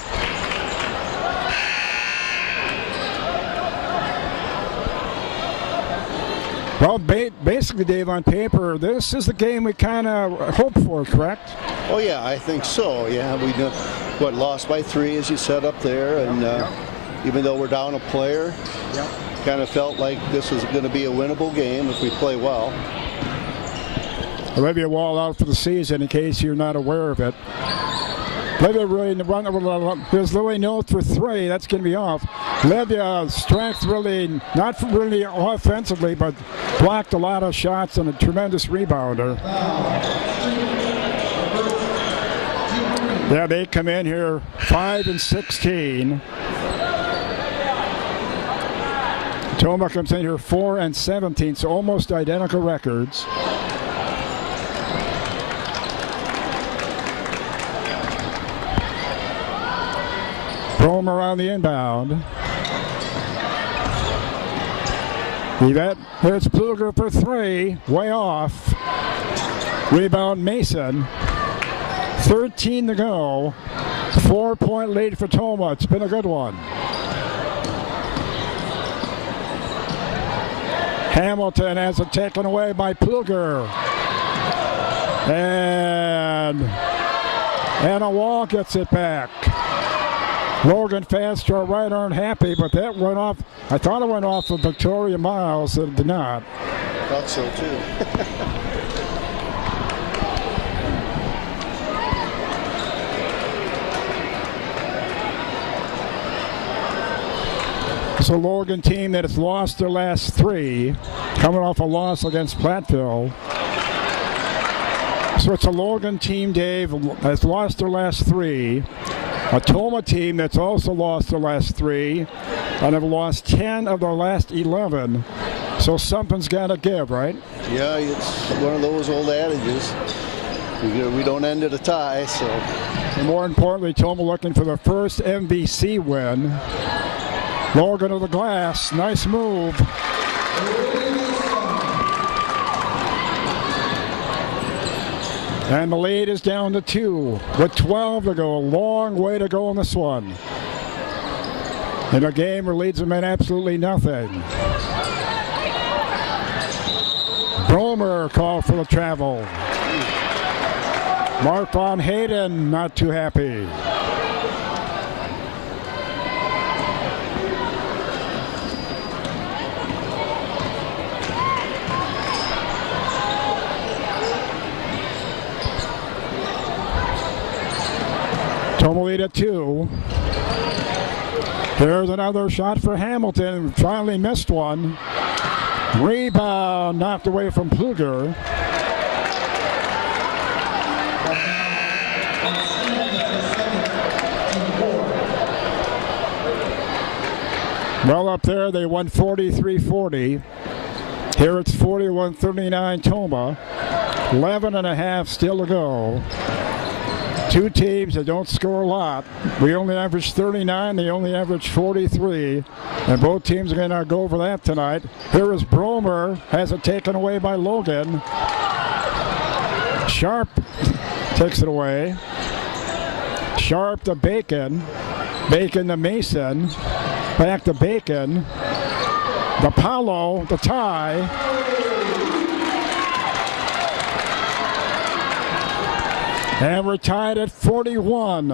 Well, basically, Dave, on paper, this is the game we kind of hoped for, correct? Oh, yeah, I think so. Yeah, we lost by 3, as you said up there, and even though we're down a player, kind of felt like this was going to be a winnable game if we play well. Olivia Wall out for the season, in case you're not aware of it. Olivia really there's Lily Note for 3. That's going to be off. Olivia's strength really, not really offensively, but blocked a lot of shots and a tremendous rebounder. Yeah, they come in here 5 and 16. Tomah comes in here 4 and 17, so almost identical records. Bromer on the inbound. Yvette, here's Pluger for 3, way off. Rebound Mason. 13 to go. 4-point lead for Tomah. It's been a good one. Hamilton has it taken away by Pluger. And Anna Wall gets it back. Logan fast to our right aren't happy, but that went off. I thought it went off of Victoria Miles. It did not. Thought so too. It's a Logan team that has lost their last 3, coming off a loss against Platteville. So it's a Logan team, Dave, that's lost their last 3. A Tomah team that's also lost their last 3 and have lost 10 of their last 11. So something's got to give, right? Yeah, it's one of those old adages. We don't end at a tie, so. And more importantly, Tomah looking for the first MVC win. Logan to the glass, nice move. And the lead is down to 2 with 12 to go. A long way to go in this one. In a game where leads them in absolutely nothing. Bromer called for the travel. Mark Von Hayden not too happy. Tomah lead at 2. There's another shot for Hamilton. Finally missed one. Rebound knocked away from Pluger. Well, up there they won 43-40. Here it's 41-39 Tomah. 11 and a half still to go. 2 teams that don't score a lot. We only average 39, they only average 43. And both teams are going to go over that tonight. Here is Bromer, has it taken away by Logan. Sharp takes it away. Sharp to Bacon. Bacon to Mason. Back to Bacon. The Paulo, the tie. And we're tied at 41.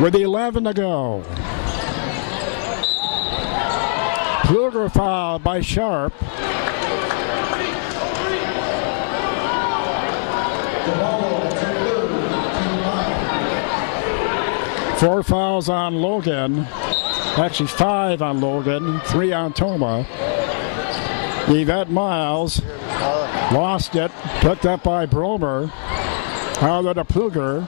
With 11 to go. Pluger foul by Sharp. Four fouls on Logan. Actually 5 on Logan, 3 on Tomah. Yvette Miles lost it, picked up by Bromer. Out to Pluger.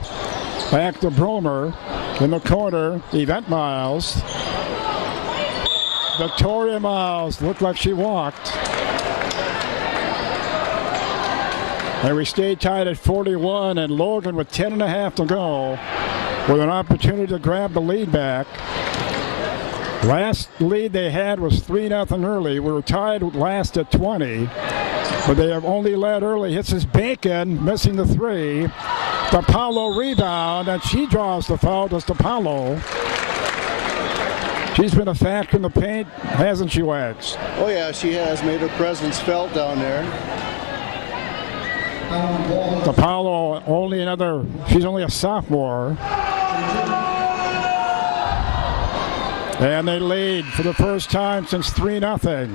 Back to Bromer. In the corner, Yvette Miles. Victoria Miles looked like she walked. And we stayed tied at 41, and Logan with 10 and a half to go with an opportunity to grab the lead back. Last lead they had was 3-0 early. We were tied last at 20, but they have only led early. Hits his Bacon, missing the 3. The Paulo rebound, and she draws the foul. Does the Paulo? She's been a factor in the paint, hasn't she, Wags? Oh yeah, she has made her presence felt down there. Apollo she's only a sophomore. And they lead for the first time since 3-0.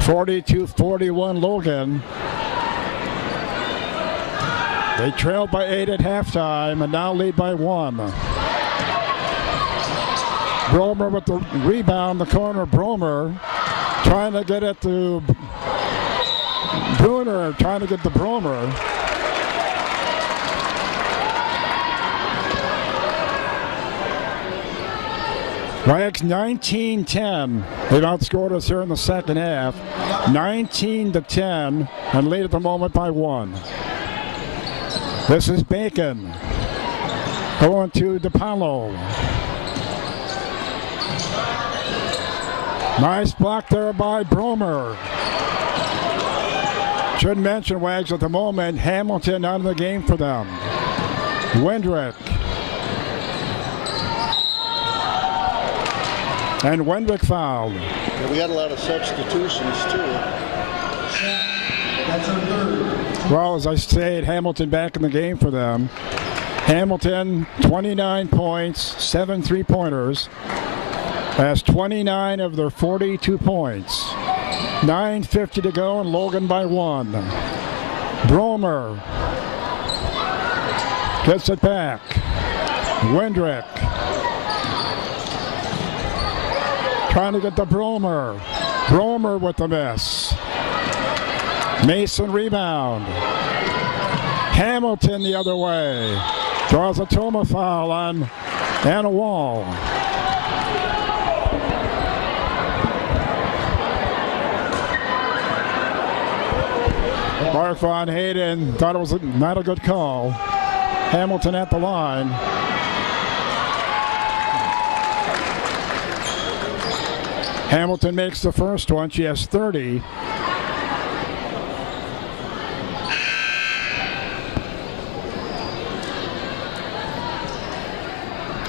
(42-41) Logan. They trailed by 8 at halftime and now lead by 1. Bromer with the rebound, the corner. Bromer trying to get it to Bruner, trying to get to Bromer. Wags 19-10. They've outscored us here in the second half. 19-10 and lead at the moment by 1. This is Bacon going to DePaulo. Nice block there by Bromer. Should mention, Wags, at the moment, Hamilton out of the game for them. Wendrick. And Wendrick fouled. Yeah, we got a lot of substitutions too. That's our third. Well, as I said, Hamilton back in the game for them. Hamilton, 29 points, 7 3-pointers. Has 29 of their 42 points. 9:50 to go and Logan by 1. Bromer gets it back. Wendrick trying to get to Bromer. Bromer with the miss. Mason rebound. Hamilton the other way. Draws a Tomah foul on Anna Wall. Mark Von Hayden thought it was not a good call. Hamilton at the line. Hamilton makes the first one. She has 30.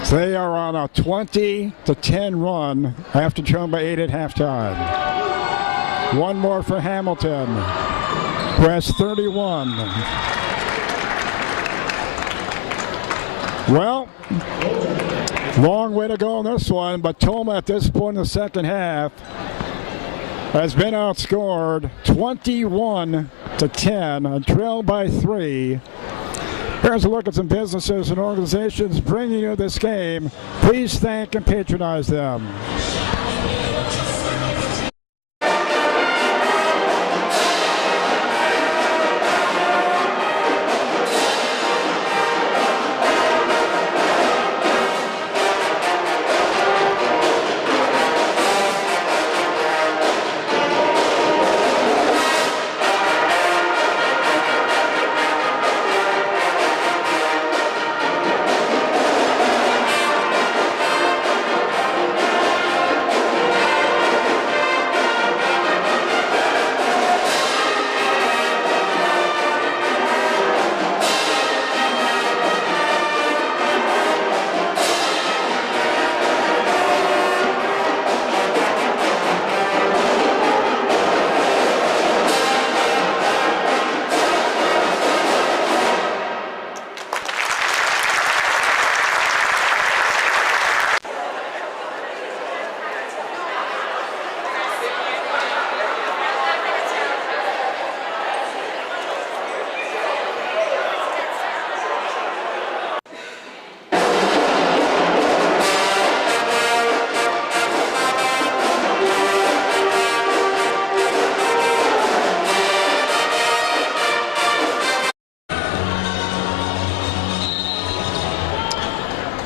They are on a 20-10 run after trailing by 8 at halftime. One more for Hamilton, who has 31. Well, long way to go on this one, but Tomah at this point in the second half has been outscored 21-10 and trailed by 3. Here's a look at some businesses and organizations bringing you this game. Please thank and patronize them.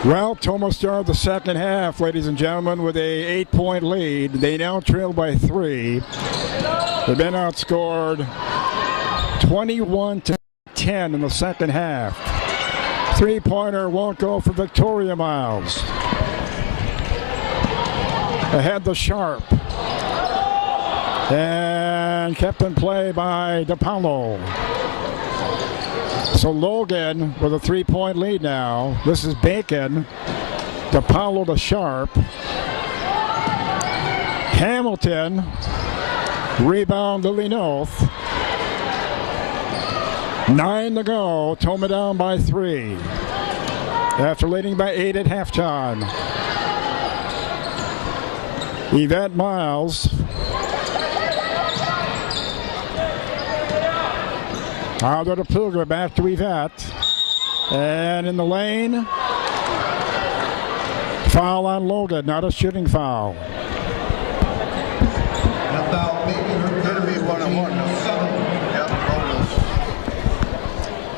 Well, Tomah started the second half, ladies and gentlemen, with a 8-point lead. They now trail by 3. They've been outscored 21-10 in the second half. Three-pointer won't go for Victoria Miles. Ahead the Sharp. And kept in play by DePaulo. So Logan with a 3-point lead now. This is Bacon. DePaulo to Sharp. Hamilton. Rebound Lily North. 9 to go. Tomah down by 3. After leading by 8 at halftime. Yvette Miles. Out to Pilgrim, back to Yvette. And in the lane. Foul on Logan, not a shooting foul.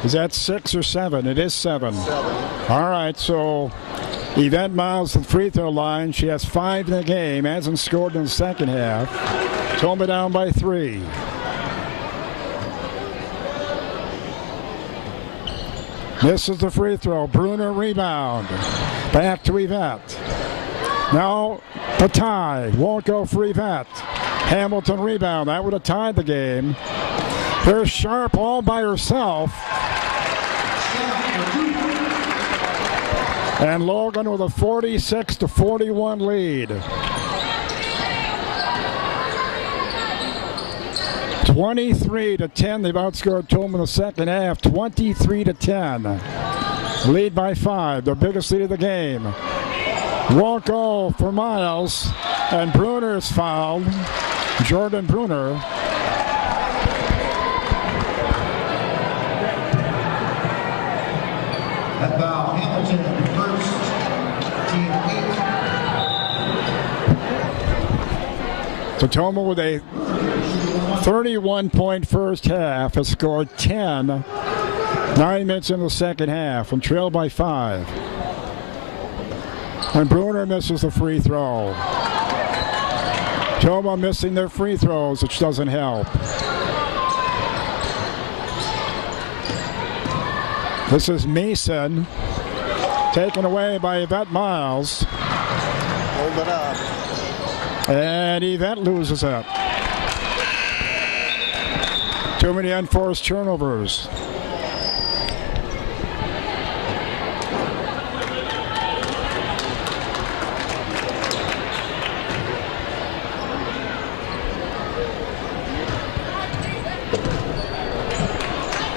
Is that 6 or 7? It is 7. All right, so Yvette Miles at the free throw line. She has 5 in the game, hasn't scored in the second half. Tomah down by 3. Misses the free throw. Bruner rebound. Back to Yvette. Now the tie. Won't go for Yvette. Hamilton rebound. That would have tied the game. Here's Sharp all by herself. And Logan with a 46-41 lead. 23-10. They've outscored Tomah in the second half. 23-10. Lead by 5. Their biggest lead of the game. Won't go for Miles. And Bruner is fouled. Jordan Bruner. That foul, Hamilton, first, team 8. So Tomah with a 31-point first half has scored 10. 9 minutes in the second half and trailed by 5. And Bruner misses the free throw. Tomah missing their free throws, which doesn't help. This is Mason, taken away by Yvette Miles. Hold it up. And Yvette loses it. Too many unforced turnovers.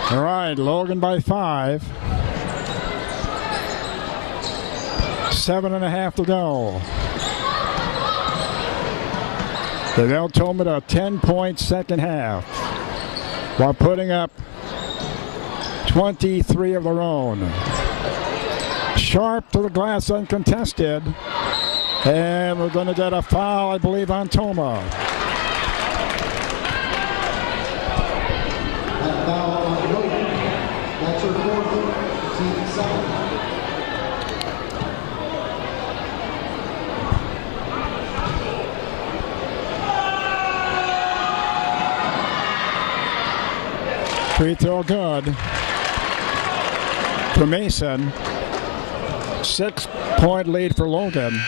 All right, Logan by 5. 7.5 to go. They've held Tomah to a 10-point second half while putting up 23 of their own. Sharp to the glass uncontested. And we're going to get a foul, I believe, on Tomah. That's her fourth, team 7. Free throw good for Mason. 6-point lead for Logan.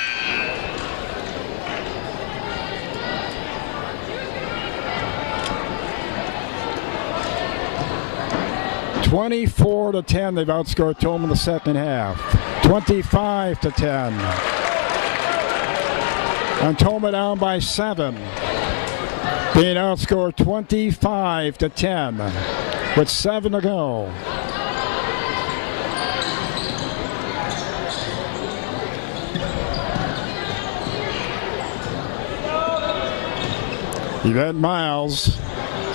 (24-10). They've outscored Tomah in the second half. 25-10. And Tomah down by 7. Being outscored 25-10 with 7 to go. Yvette Miles.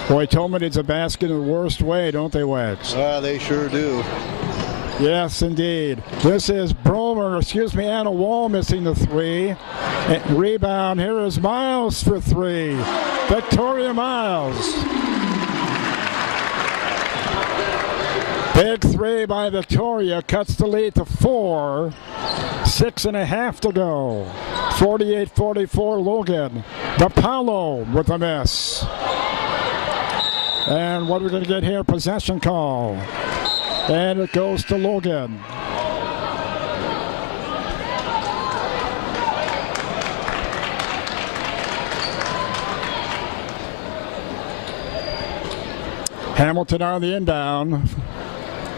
Boy, Tomah needs a basket in the worst way, don't they, Wax? They sure do. Yes, indeed. This is Anna Wall missing the 3. And rebound, here is Miles for 3. Victoria Miles. Big 3 by Victoria, cuts the lead to 4. 6.5 to go. 48-44 Logan. DePaulo with a miss. And what are we going to get here? Possession call. And it goes to Logan. Hamilton on the inbound.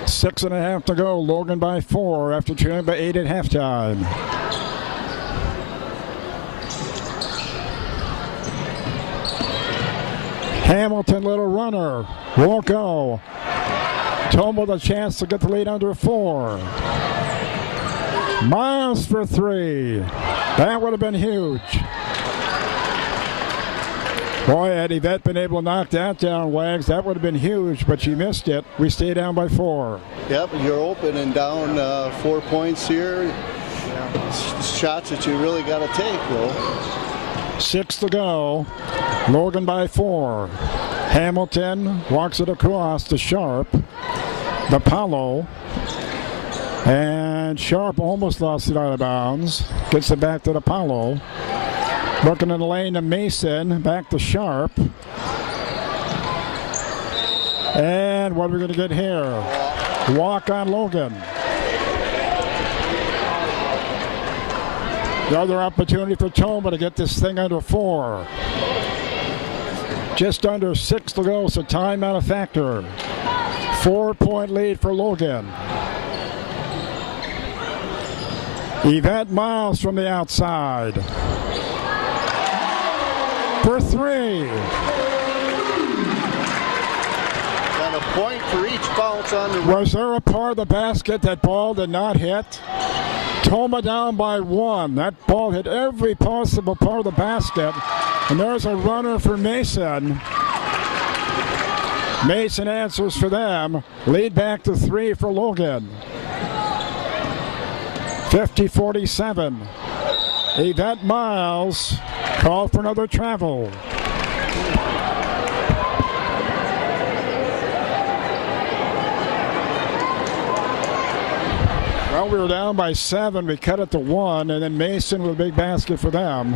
6.5 to go. Logan by 4 after trailing by 8 at halftime. Hamilton, little runner. Won't go. Tomah with a chance to get the lead under 4. Miles for 3. That would have been huge. Boy, had Yvette been able to knock that down, Wags, that would have been huge, but she missed it. We stay down by 4. Yep, you're open and down 4 points here. Shots that you really got to take, though. 6 to go. Logan by 4. Hamilton walks it across to Sharp. The Paulo. And Sharp almost lost it out of bounds. Gets it back to the Paulo. Looking in the lane to Mason. Back to Sharp. And what are we going to get here? Walk on Logan. The other opportunity for Tomah to get this thing under 4. Just under 6 to go, so time not a factor. 4-point lead for Logan. Yvette Miles from the outside. For 3. Got a point for each bounce on the... Was there a part of the basket that ball did not hit? Tomah down by 1. That ball hit every possible part of the basket. And there's a runner for Mason. Mason answers for them. Lead back to 3 for Logan. 50-47. Yvette Miles called for another travel. Well, we were down by 7. We cut it to 1, and then Mason with a big basket for them.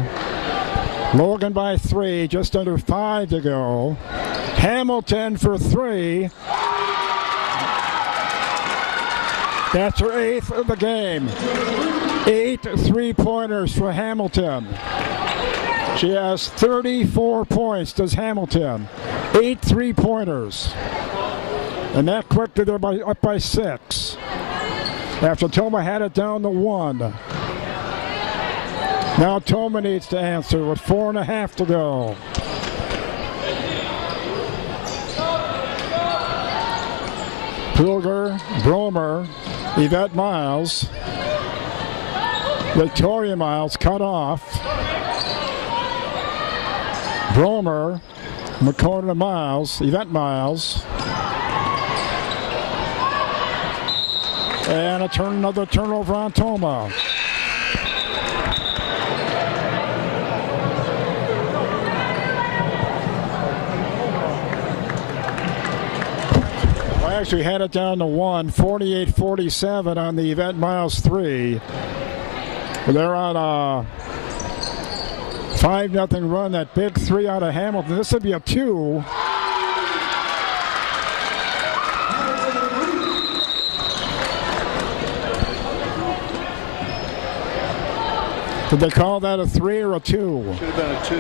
Logan by 3, just under 5 to go. Hamilton for 3. That's her 8th of the game. 8 3-pointers for Hamilton. She has 34 points, does Hamilton. 8 3-pointers. And that quickly they're up by 6. After Tomah had it down to 1. Now Tomah needs to answer with 4.5 to go. Pilger, Bromer, Yvette Miles, Victoria Miles cut off. Bromer, McCona Miles, Yvette Miles. And another turnover on Tomah. Well, actually had it down to 1, 48-47 on the Yvette Miles 3. They're on a 5-0 run, that big 3 out of Hamilton. This would be a 2. Did they call that a 3 or a 2? Should have been a 2.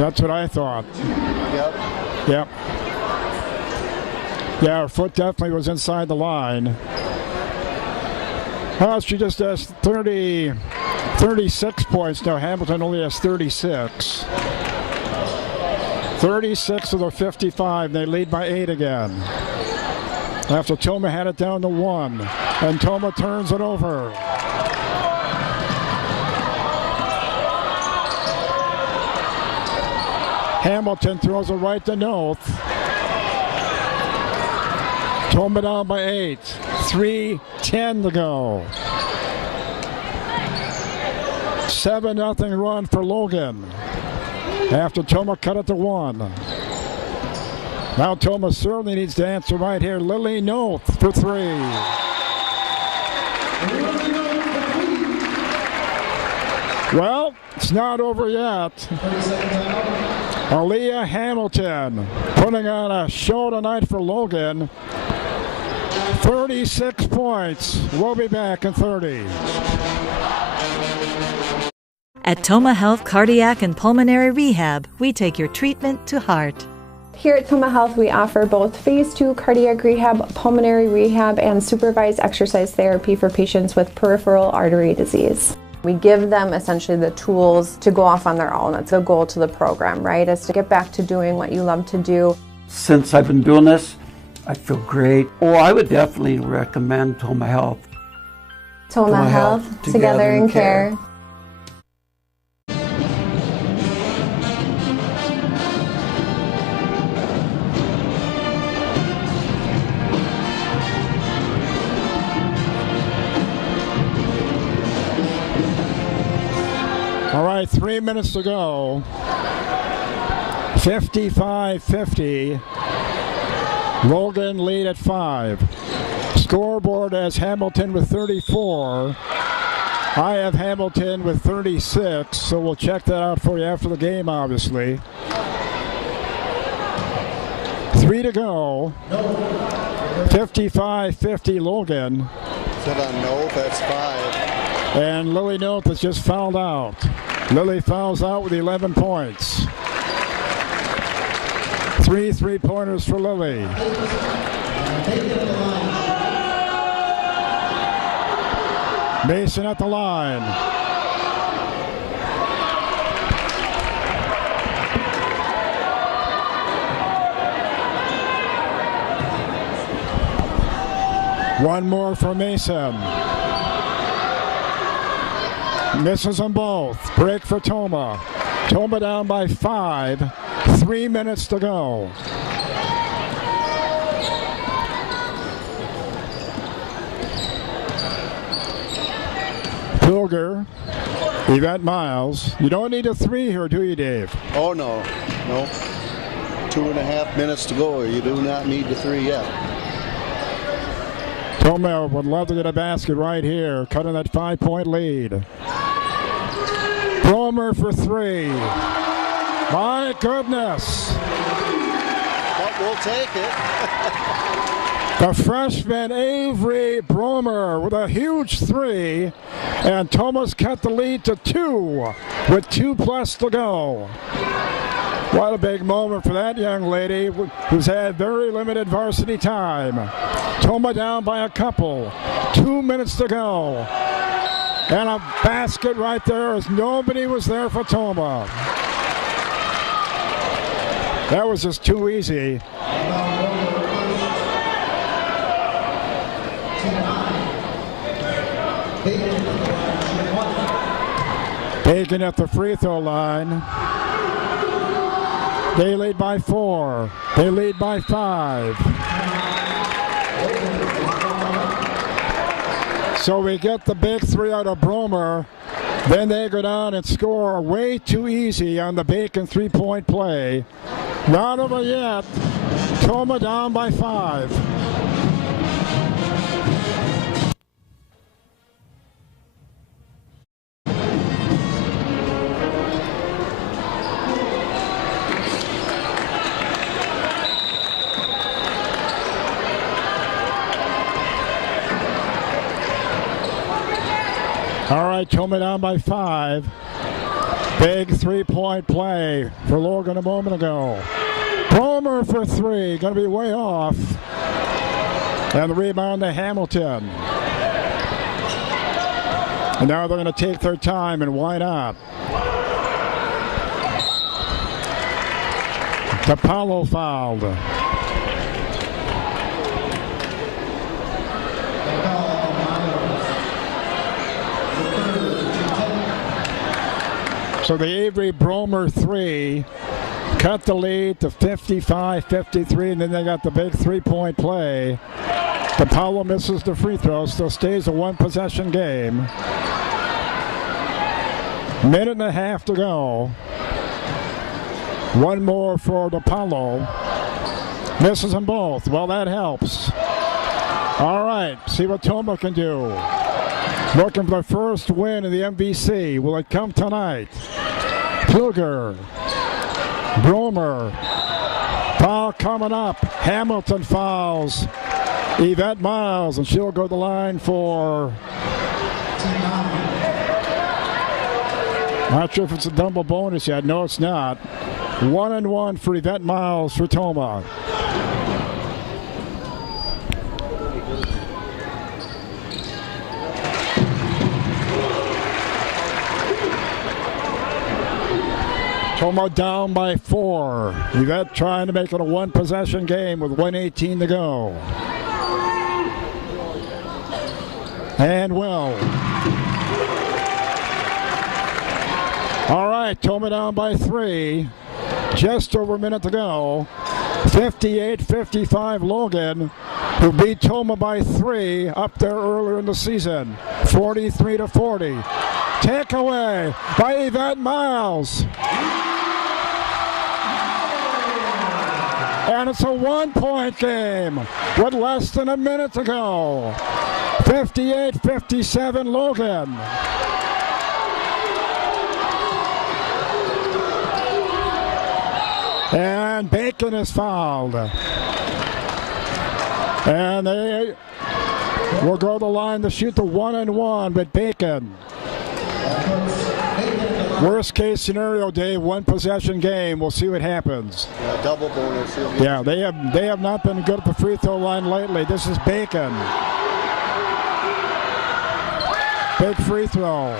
That's what I thought. Yep. Yep. Yeah, her foot definitely was inside the line. Well, she just has 36 points now. Hamilton only has 36. 36 of the 55. They lead by 8 again. After Tomah had it down to 1. And Tomah turns it over. Hamilton throws it right to North. Tomah down by 8. 3:10 to go. 7-0 run for Logan. After Tomah cut it to 1. Now Tomah certainly needs to answer right here. Lily North for 3. Well, it's not over yet. Aaliyah Hamilton putting on a show tonight for Logan. 36 points. We'll be back in 30. At Tomah Health Cardiac and Pulmonary Rehab, we take your treatment to heart. Here at Tomah Health, we offer both Phase 2 cardiac rehab, pulmonary rehab, and supervised exercise therapy for patients with peripheral artery disease. We give them essentially the tools to go off on their own. That's the goal to the program, right? Is to get back to doing what you love to do. Since I've been doing this, I feel great. Oh, I would definitely recommend Tomah Health. Tomah Health, together in care. All right, 3 minutes to go. 55-50. Logan lead at 5. Scoreboard has Hamilton with 34. I have Hamilton with 36, so we'll check that out for you after the game, obviously. 3 to go. 55-50 Logan. Said on no, that's 5. And Lily Noth has just fouled out. Lily fouls out with 11 points. 3 3-pointers for Lily. Mason at the line. One more for Mason. Misses them both. Break for Tomah. Tomah down by 5. 3 minutes to go. Pilger, Yvette Miles. You don't need a 3 here, do you, Dave? Oh, no. No. 2.5 minutes to go. You do not need the 3 yet. Tomah would love to get a basket right here, cutting that 5-point lead. Bromer for 3. My goodness. But we'll take it. The freshman Avery Bromer with a huge 3. And Tomah's cut the lead to 2 with 2+ to go. What a big moment for that young lady who's had very limited varsity time. Tomah down by a couple. 2 minutes to go. And a basket right there as nobody was there for Tomah. That was just too easy. Bacon at the free throw line. They lead by 4. They lead by 5. So we get the big 3 out of Bromer. Then they go down and score way too easy on the Bacon 3-point play. Not over yet. Tomah down by 5. All right, Tomah down by 5. Big 3-point play for Logan a moment ago. Bromer for 3, going to be way off. And the rebound to Hamilton. And now they're going to take their time, and why not? Apollo fouled. So the Avery Bromer 3 cut the lead to 55-53, and then they got the big 3-point play. DePaulo misses the free throw, still stays a 1-possession game. Minute and a half to go. One more for DePaulo. Misses them both. Well, that helps. All right, see what Tomah can do. Looking for the first win in the MVC. Will it come tonight? Pilger. Bromer. Foul coming up. Hamilton fouls Yvette Miles, and she'll go to the line for... Not sure if it's a double bonus yet. No, it's not. 1-1 for Yvette Miles for Tomah. Tomah down by 4. Yvette trying to make it a one-possession game with 1:18 to go. And well. All right, Tomah down by 3. Just over a minute to go. 58-55 Logan, who beat Tomah by 3 up there earlier in the season. 43-40. Takeaway by Yvette Miles. And it's a 1-point game with less than a minute to go. 58-57 Logan. And Bacon is fouled. And they will go to the line to shoot the 1-and-1 with Bacon. Worst case scenario, Dave, one possession game. We'll see what happens. Yeah, double bonus. Yeah, they have not been good at the free throw line lately. This is Bacon. Big free throw.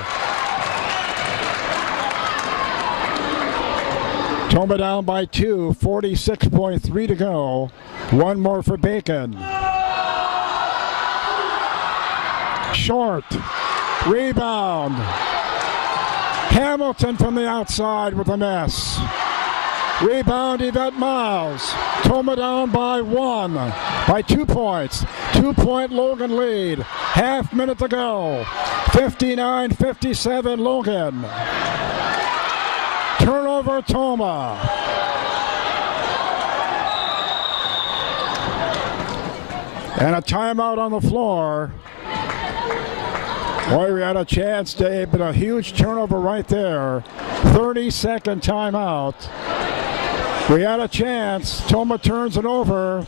Tomah down by 2, 46.3 to go. One more for Bacon. Short. Rebound. Hamilton from the outside with a mess. Rebound Yvette Miles. Tomah down by 1, by 2 points. 2-point Logan lead. Half minute to go. 59-57 Logan. Turnover Tomah. And a timeout on the floor. Boy, we had a chance, Dave, but a huge turnover right there. 30-second timeout. We had a chance. Tomah turns it over.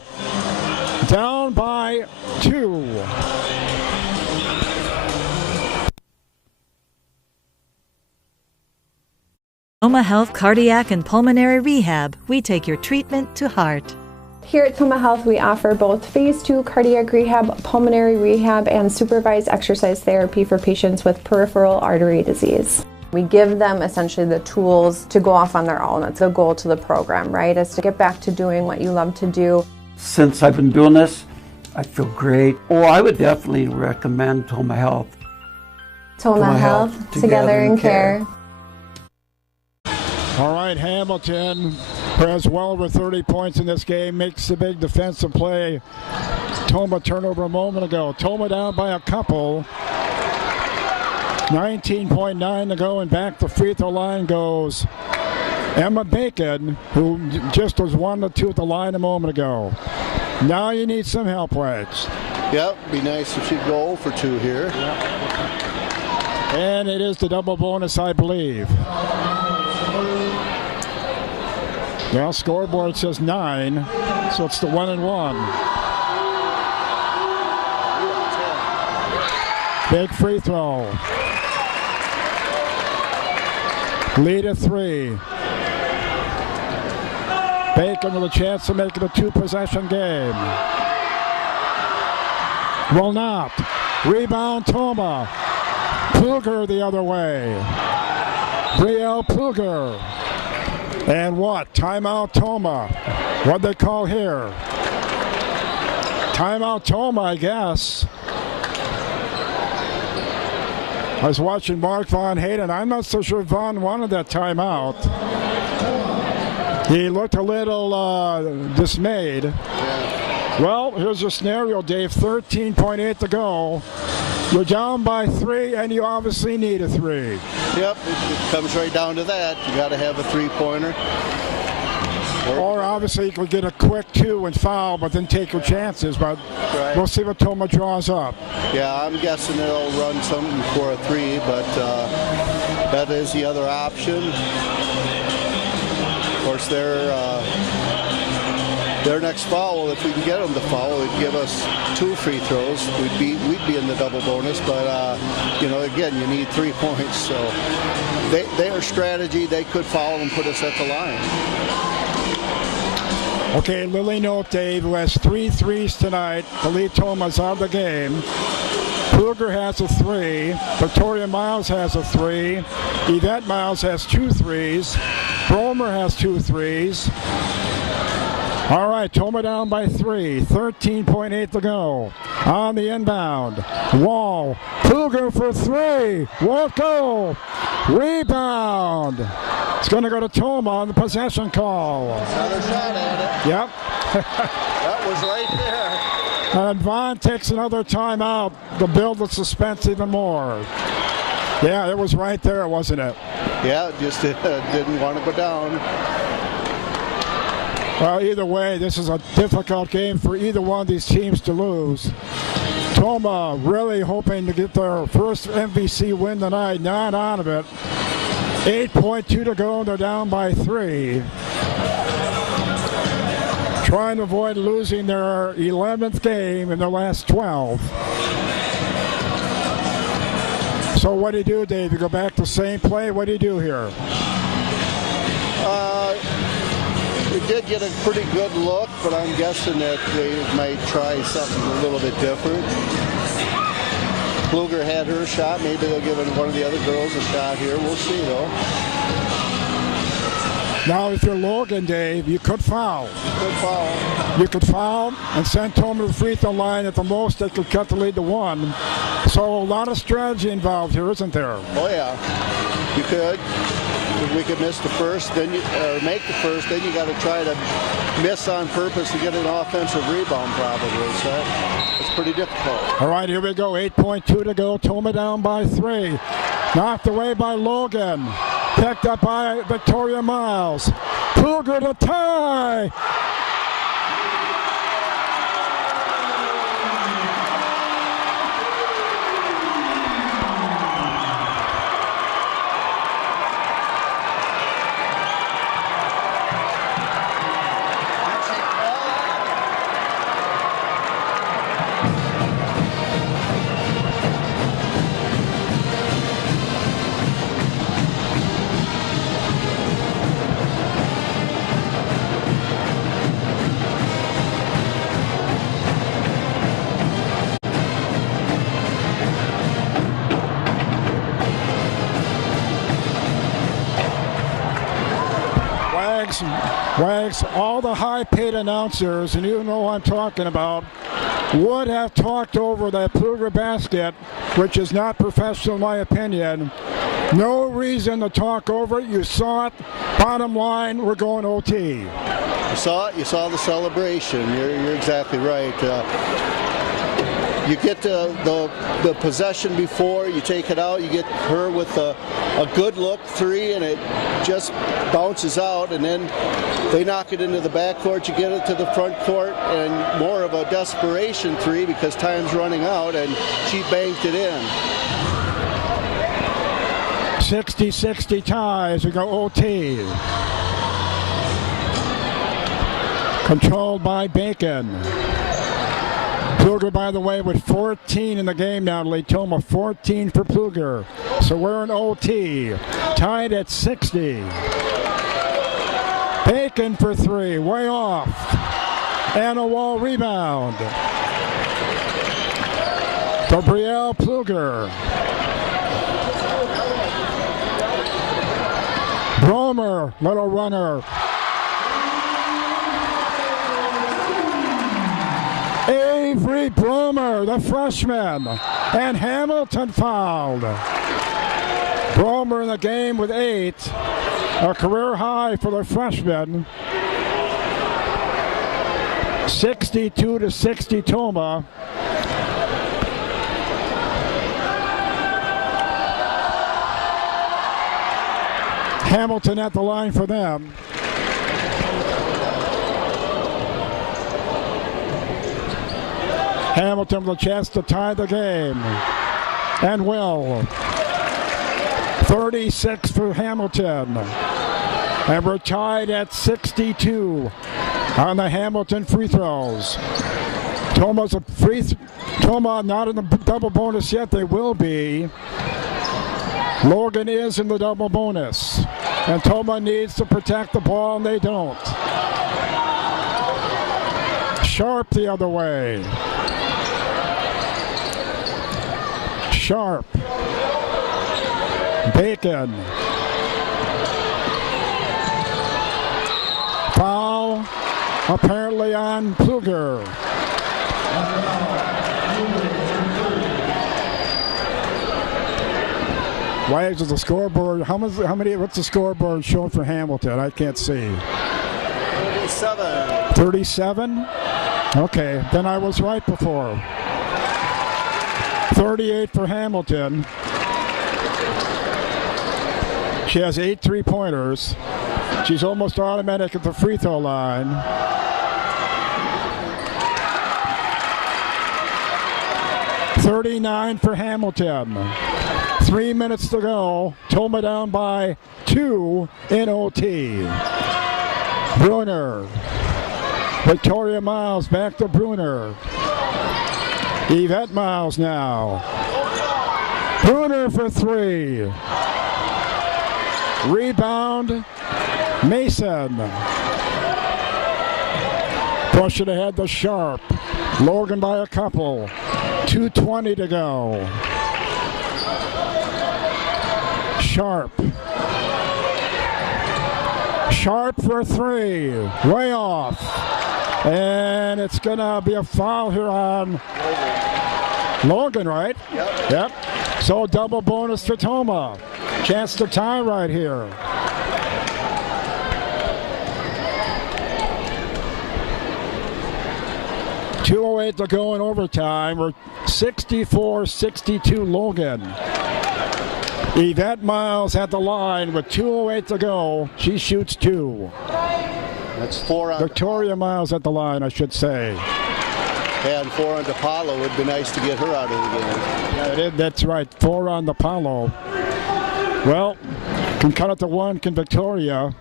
Down by 2. Tomah Health Cardiac and Pulmonary Rehab, we take your treatment to heart. Here at Tomah Health, we offer both Phase 2 cardiac rehab, pulmonary rehab, and supervised exercise therapy for patients with peripheral artery disease. We give them essentially the tools to go off on their own. That's the goal to the program, right? Is to get back to doing what you love to do. Since I've been doing this, I feel great. Oh, I would definitely recommend Tomah Health. Tomah Health, together in care. All right, Hamilton, who has well over 30 points in this game, makes the big defensive play. Tomah turnover a moment ago. Tomah down by a couple. 19.9 to go, and back the free throw line goes Emma Bacon, who just was 1-2 at the line a moment ago. Now you need some help, Wags. Yep, be nice if she'd go 0 for 2 here. Yep. And it is the double bonus, I believe. Well, scoreboard says 9, so it's the 1-and-1. Big free throw. Lead at 3. Bacon with a chance to make it a 2-possession game. Will not. Rebound Tomah. Pluger the other way. Brielle Pluger. And what? Timeout Tomah. What'd they call here? Timeout Tomah, I guess. I was watching Mark Von Hayden. I'm not so sure Von wanted that timeout. He looked a little dismayed. Well, here's your scenario, Dave. 13.8 to go. You're down by 3, and you obviously need a 3. Yep, it comes right down to that. You got to have a 3-pointer. Or obviously you could get a quick 2 and foul, but then take your chances. But right. We'll see what Tomah draws up. Yeah, I'm guessing they'll run something for a 3, but that is the other option. Of course, they're their next foul, if we can get them to foul, would give us 2 free throws. We'd be in the double bonus, but you know, again, you need 3 points. So their strategy, they could foul and put us at the line. Okay, Lily Note, Dave, who has 3 threes tonight. The lead Tomah's out of the game. Kruger has a 3. Victoria Miles has a 3. Yvette Miles has 2 threes. Bromer has 2 threes. All right, Tomah down by 3. 13.8 to go. On the inbound. Wall. Kruger for 3. Won't go. Rebound. It's going to go to Tomah on the possession call. Another shot at it. Yep. That was right there. And Vaughn takes another timeout to build the suspense even more. Yeah, it was right there, wasn't it? Yeah, just didn't want to go down. Well, either way, this is a difficult game for either one of these teams to lose. Tomah really hoping to get their first MVC win tonight, not out of it. 8.2 to go, and they're down by 3. Trying to avoid losing their 11th game in their last 12. So what do you do, Dave? You go back to the same play? What do you do here? We did get a pretty good look, but I'm guessing that they might try something a little bit different. Kluger had her shot. Maybe they'll give one of the other girls a shot here. We'll see, though. Now, if you're Logan, Dave, you could foul. Good foul. You could foul and send Tomah to the free throw line. At the most, they could cut the lead to 1. So a lot of strategy involved here, isn't there? Oh, yeah. You could. If we could miss the first, then or make the first, then you got to try to miss on purpose to get an offensive rebound, probably. So it's pretty difficult. All right, here we go. 8.2 to go. Tomah down by 3. Knocked away by Logan. Picked up by Victoria Miles. Kruger to tie. Wags, all the high-paid announcers, and you know what I'm talking about, would have talked over that Kruger basket, which is not professional in my opinion. No reason to talk over it. You saw it. Bottom line, we're going OT. You saw it. You saw the celebration. You're exactly right. You get the possession before, you take it out, you get her with a good look 3, and it just bounces out, and then they knock it into the backcourt, you get it to the front court, and more of a desperation 3 because time's running out, and she banked it in. 60-60 ties, we go OT. Controlled by Bacon. Kruger, by the way, with 14 in the game now to lead Tomah. 14 for Kruger. So we're in OT. Tied at 60. Bacon for 3. Way off. And a Wall rebound. Gabrielle Kruger. Bromer, little runner. Avery Bromer, the freshman, and Hamilton fouled. Bromer in the game with 8, a career high for the freshman. 62-60 Tomah. Hamilton at the line for them. Hamilton with a chance to tie the game, and will. 36 for Hamilton, and we're tied at 62. on the Hamilton free throws. Tomah's Tomah not in the double bonus yet. They will be. Logan is in the double bonus. And Tomah needs to protect the ball, and they don't. Sharp the other way. Sharp. Bacon. Foul apparently on Pluger. Wags is the scoreboard. How many? What's the scoreboard showing for Hamilton? I can't see. 37. 37? Okay, then I was right before. 38 for Hamilton. She has 8 3-pointers. She's almost automatic at the free throw line. $39 for Hamilton. 3 minutes to go. Tomah down by 2 in OT. Bruner. Victoria Miles back to Bruner. Yvette Miles now. Bruner for 3. Rebound, Mason. Push it ahead to Sharp. Logan by a couple. 2:20 to go. Sharp. Sharp for 3. Way off. And it's going to be a foul here on Logan, right? Yep. So double bonus for Tomah. Chance to tie right here. .208 to go in overtime. We're 64-62 Logan. Yvette Miles at the line with 2:08 to go. She shoots 2. That's 4 on Victoria Miles at the line, I should say. And 4 on DePaulo. Would be nice to get her out of the game. Yeah, that's right. 4 on DePaulo. Well, can cut it to 1, can Victoria.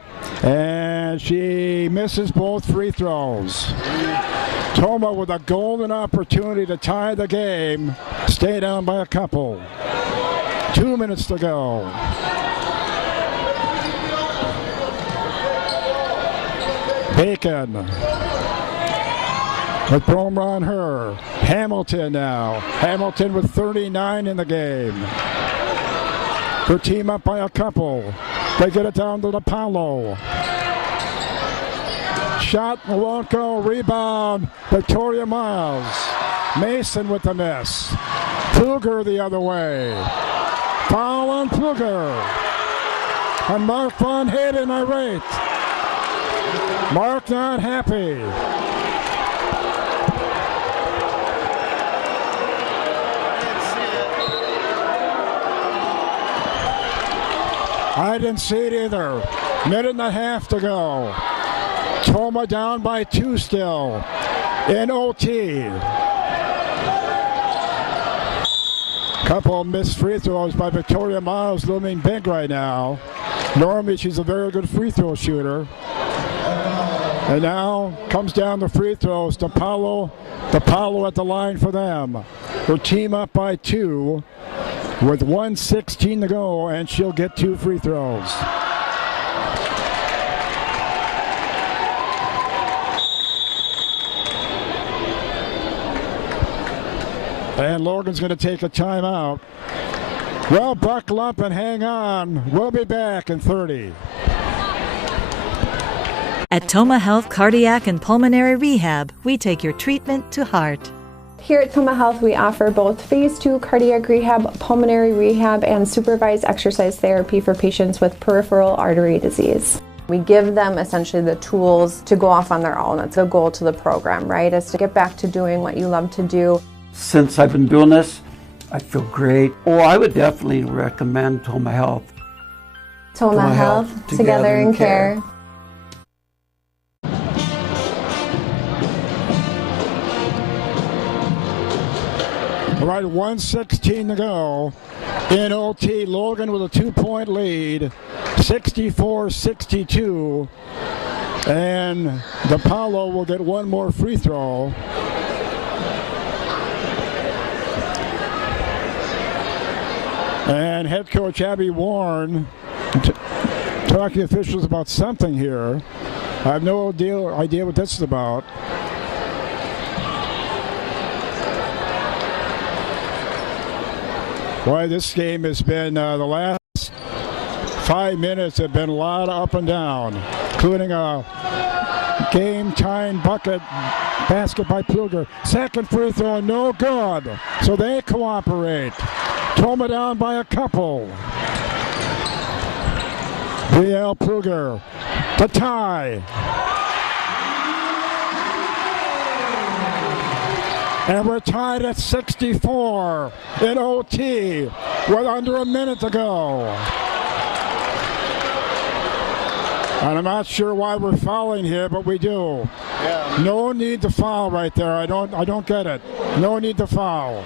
And she misses both free throws. Tomah with a golden opportunity to tie the game. Stay down by a couple. 2 minutes to go. Bacon. With Bromer on her. Hamilton now. Hamilton with 39 in the game. Her team up by a couple. They get it down to DePaulo. Shot won't go. Rebound. Victoria Miles. Mason with the miss. Pluger the other way. Foul on Pluger. And Mark Von Hayden irate. Mark not happy. I didn't see it either. Minute and a half to go. Tomah down by 2 still. In OT. Couple of missed free throws by Victoria Miles looming big right now. Normally she's a very good free throw shooter. And now comes down the free throws. DePaulo at the line for them. Her team up by 2 with 1:16 to go, and she'll get 2 free throws. And Logan's going to take a timeout. Well, buckle up and hang on. We'll be back in 30. At Tomah Health Cardiac and Pulmonary Rehab, we take your treatment to heart. Here at Tomah Health, we offer both Phase 2 cardiac rehab, pulmonary rehab, and supervised exercise therapy for patients with peripheral artery disease. We give them essentially the tools to go off on their own. That's the goal to the program, right? Is to get back to doing what you love to do. Since I've been doing this, I feel great. Oh, I would definitely recommend Tomah Health. Tomah Health, together in care. All right, 1:16 to go. In OT, Logan with a 2-point lead, 64-62. And DePaulo will get one more free throw. And head coach Abby Warren talking to officials about something here. I have no idea what this is about. Boy, this game has been the last 5 minutes have been a lot of up and down, including a game-tying basket by Pluger. Second free throw, no good. So they cooperate. Tomah down by a couple. VL Pluger to tie. And we're tied at 64 in OT with under a minute to go. And I'm not sure why we're fouling here, but we do. Yeah. No need to foul right there. I don't get it. No need to foul.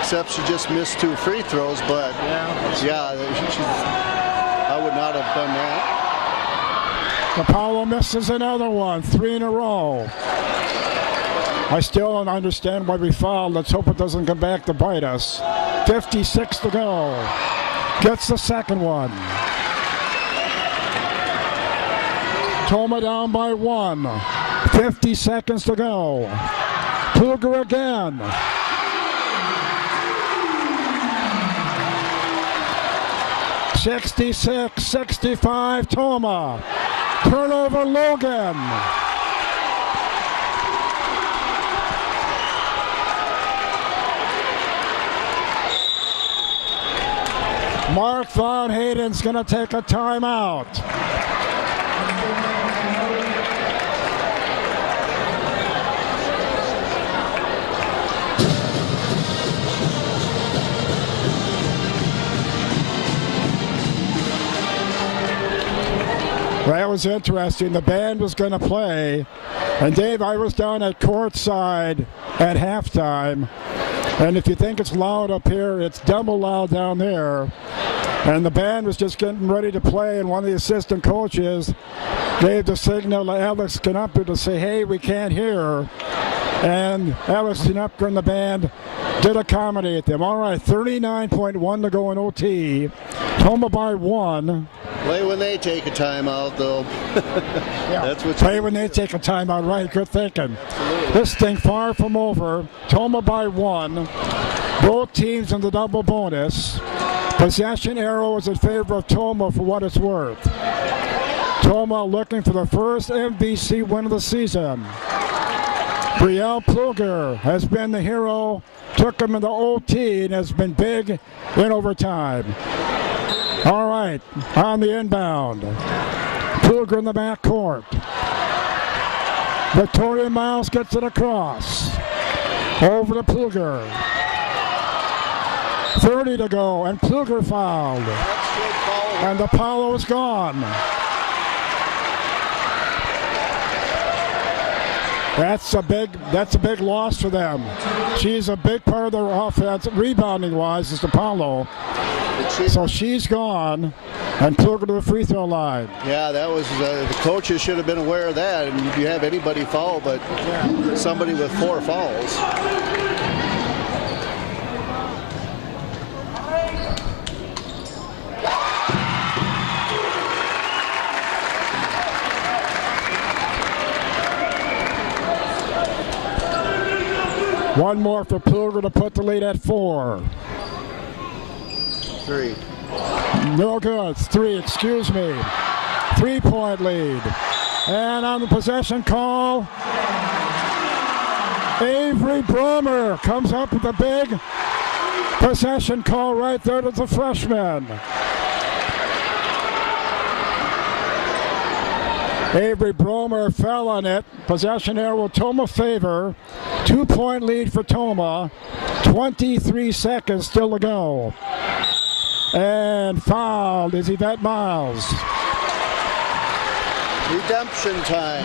Except she just missed 2 free throws, but yeah, I would not have done that. DePaulo misses another one, 3 in a row. I still don't understand why we fouled. Let's hope it doesn't come back to bite us. 56 to go. Gets the second one. Tomah down by 1. 50 seconds to go. Pluger again. (66-65) Tomah. Turnover Logan. Mark Von Hayden's going to take a timeout. That was interesting. The band was going to play. And Dave, I was down at courtside at halftime. And if you think it's loud up here, it's double loud down there. And the band was just getting ready to play, and one of the assistant coaches gave the signal to Alex Knupker to say, hey, we can't hear. And Alex Knupker and the band did accommodate them. All right, 39.1 to go in OT. Tomah by 1. Play when they take a timeout, though. Yeah. That's what. Play when they take a timeout, right? Good thinking. Absolutely. This thing far from over. Tomah by 1. Both teams in the double bonus. Possession arrow is in favor of Tomah for what it's worth. Tomah looking for the first MVC win of the season. Brielle Pluger has been the hero, took him into OT, and has been big in overtime. All right, on the inbound. Pluger in the backcourt. Victoria Miles gets it across. Over to Pluger. 30 to go, and Pluger fouled. And DePaulo is gone. That's a big loss for them. She's a big part of their offense, rebounding-wise, is DePaulo. So she's gone, and Pluger to the free throw line. Yeah, that was the coaches should have been aware of that. And if you have anybody foul, but somebody with 4 fouls. One more for Pluger to put the lead at 4. 3. No good. 3, excuse me. 3-point lead. And on the possession call, Avery Bromer comes up with a big possession call right there to the freshman. Avery Bromer fell on it. Possession arrow Tomah favor. 2-point lead for Tomah. 23 seconds still to go. And fouled is Yvette Miles. Redemption time.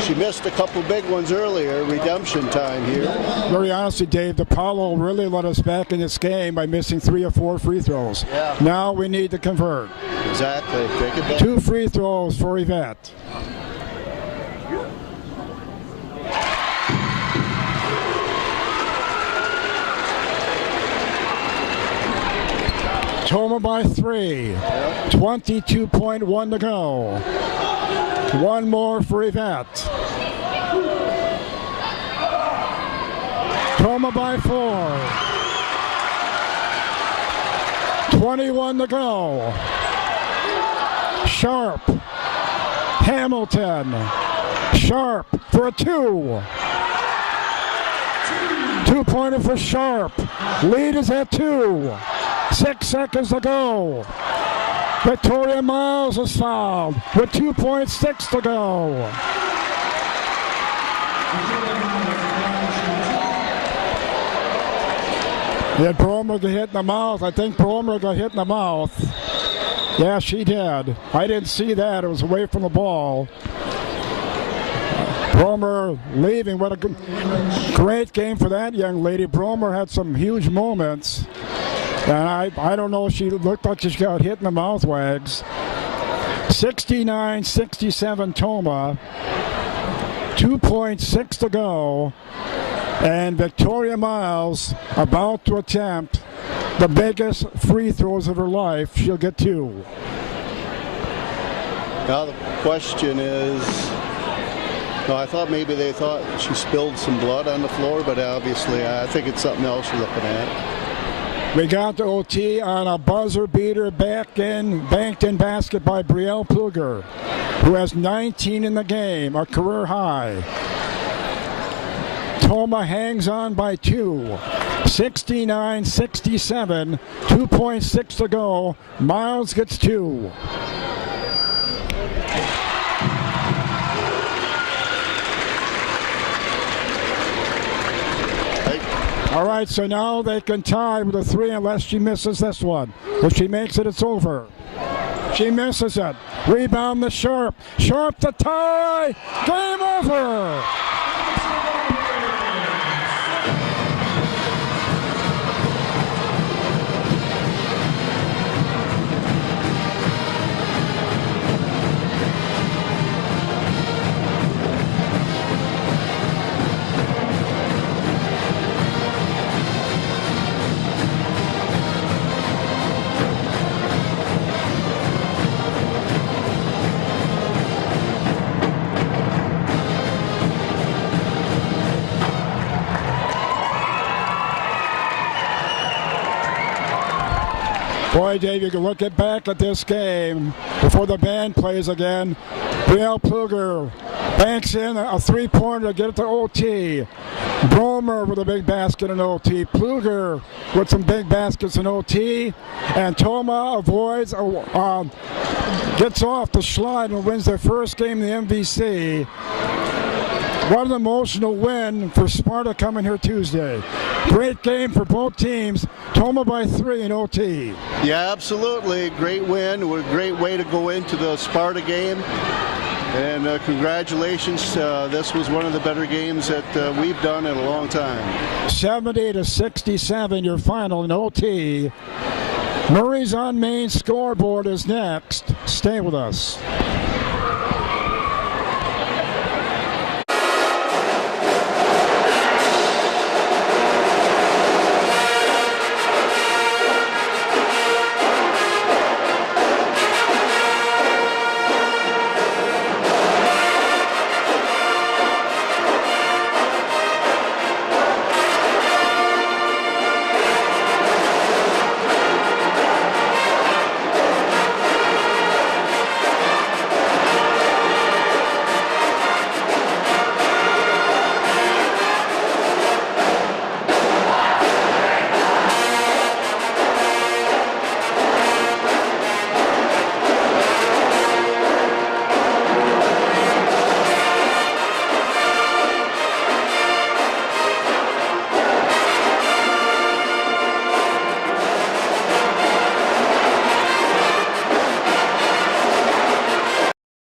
She missed a couple big ones earlier. Redemption time here. Very honestly, Dave, DePaulo really let us back in this game by missing 3 or 4 free throws. Yeah. Now we need to convert. Exactly. Take it back. 2 free throws for Yvette. Tomah by 3. 22.1 to go. One more for Yvette. Tomah by 4. 21 to go. Sharp. Hamilton. Sharp for a 2. 2-pointer for Sharp. Lead is at 2. 6 seconds to go. Victoria Miles is fouled with 2.6 to go. Did Bromer get hit in the mouth? I think Bromer got hit in the mouth. Yeah, she did. I didn't see that. It was away from the ball. Bromer leaving. What a great game for that young lady. Bromer had some huge moments. And I don't know, she looked like she got hit in the mouth wags. 69-67 Tomah. 2.6 to go. And Victoria Miles about to attempt the biggest free throws of her life. She'll get 2. Now the question is, no, I thought maybe they thought she spilled some blood on the floor, but obviously I think it's something else you're looking at. We got the OT on a buzzer beater banked in basket by Brielle Pluger, who has 19 in the game, a career high. Tomah hangs on by 2. 69-67, 2.6 to go. Miles gets 2. All right, so now they can tie with a 3 unless she misses this one. If she makes it, it's over. She misses it. Rebound to Sharp. Sharp to tie. Game over. Boy, Dave, you can look back at this game before the band plays again. Brielle Pluger banks in a 3-pointer to get it to OT. Bromer with a big basket in OT. Pluger with some big baskets in OT. And Tomah avoids, gets off the slide and wins their first game in the MVC. What an emotional win for Sparta coming here Tuesday. Great game for both teams. Tomah by 3 in OT. Yeah, absolutely. Great win. A great way to go into the Sparta game. And congratulations. This was one of the better games that we've done in a long time. 70-67, your final in OT. Murray's on Main scoreboard is next. Stay with us.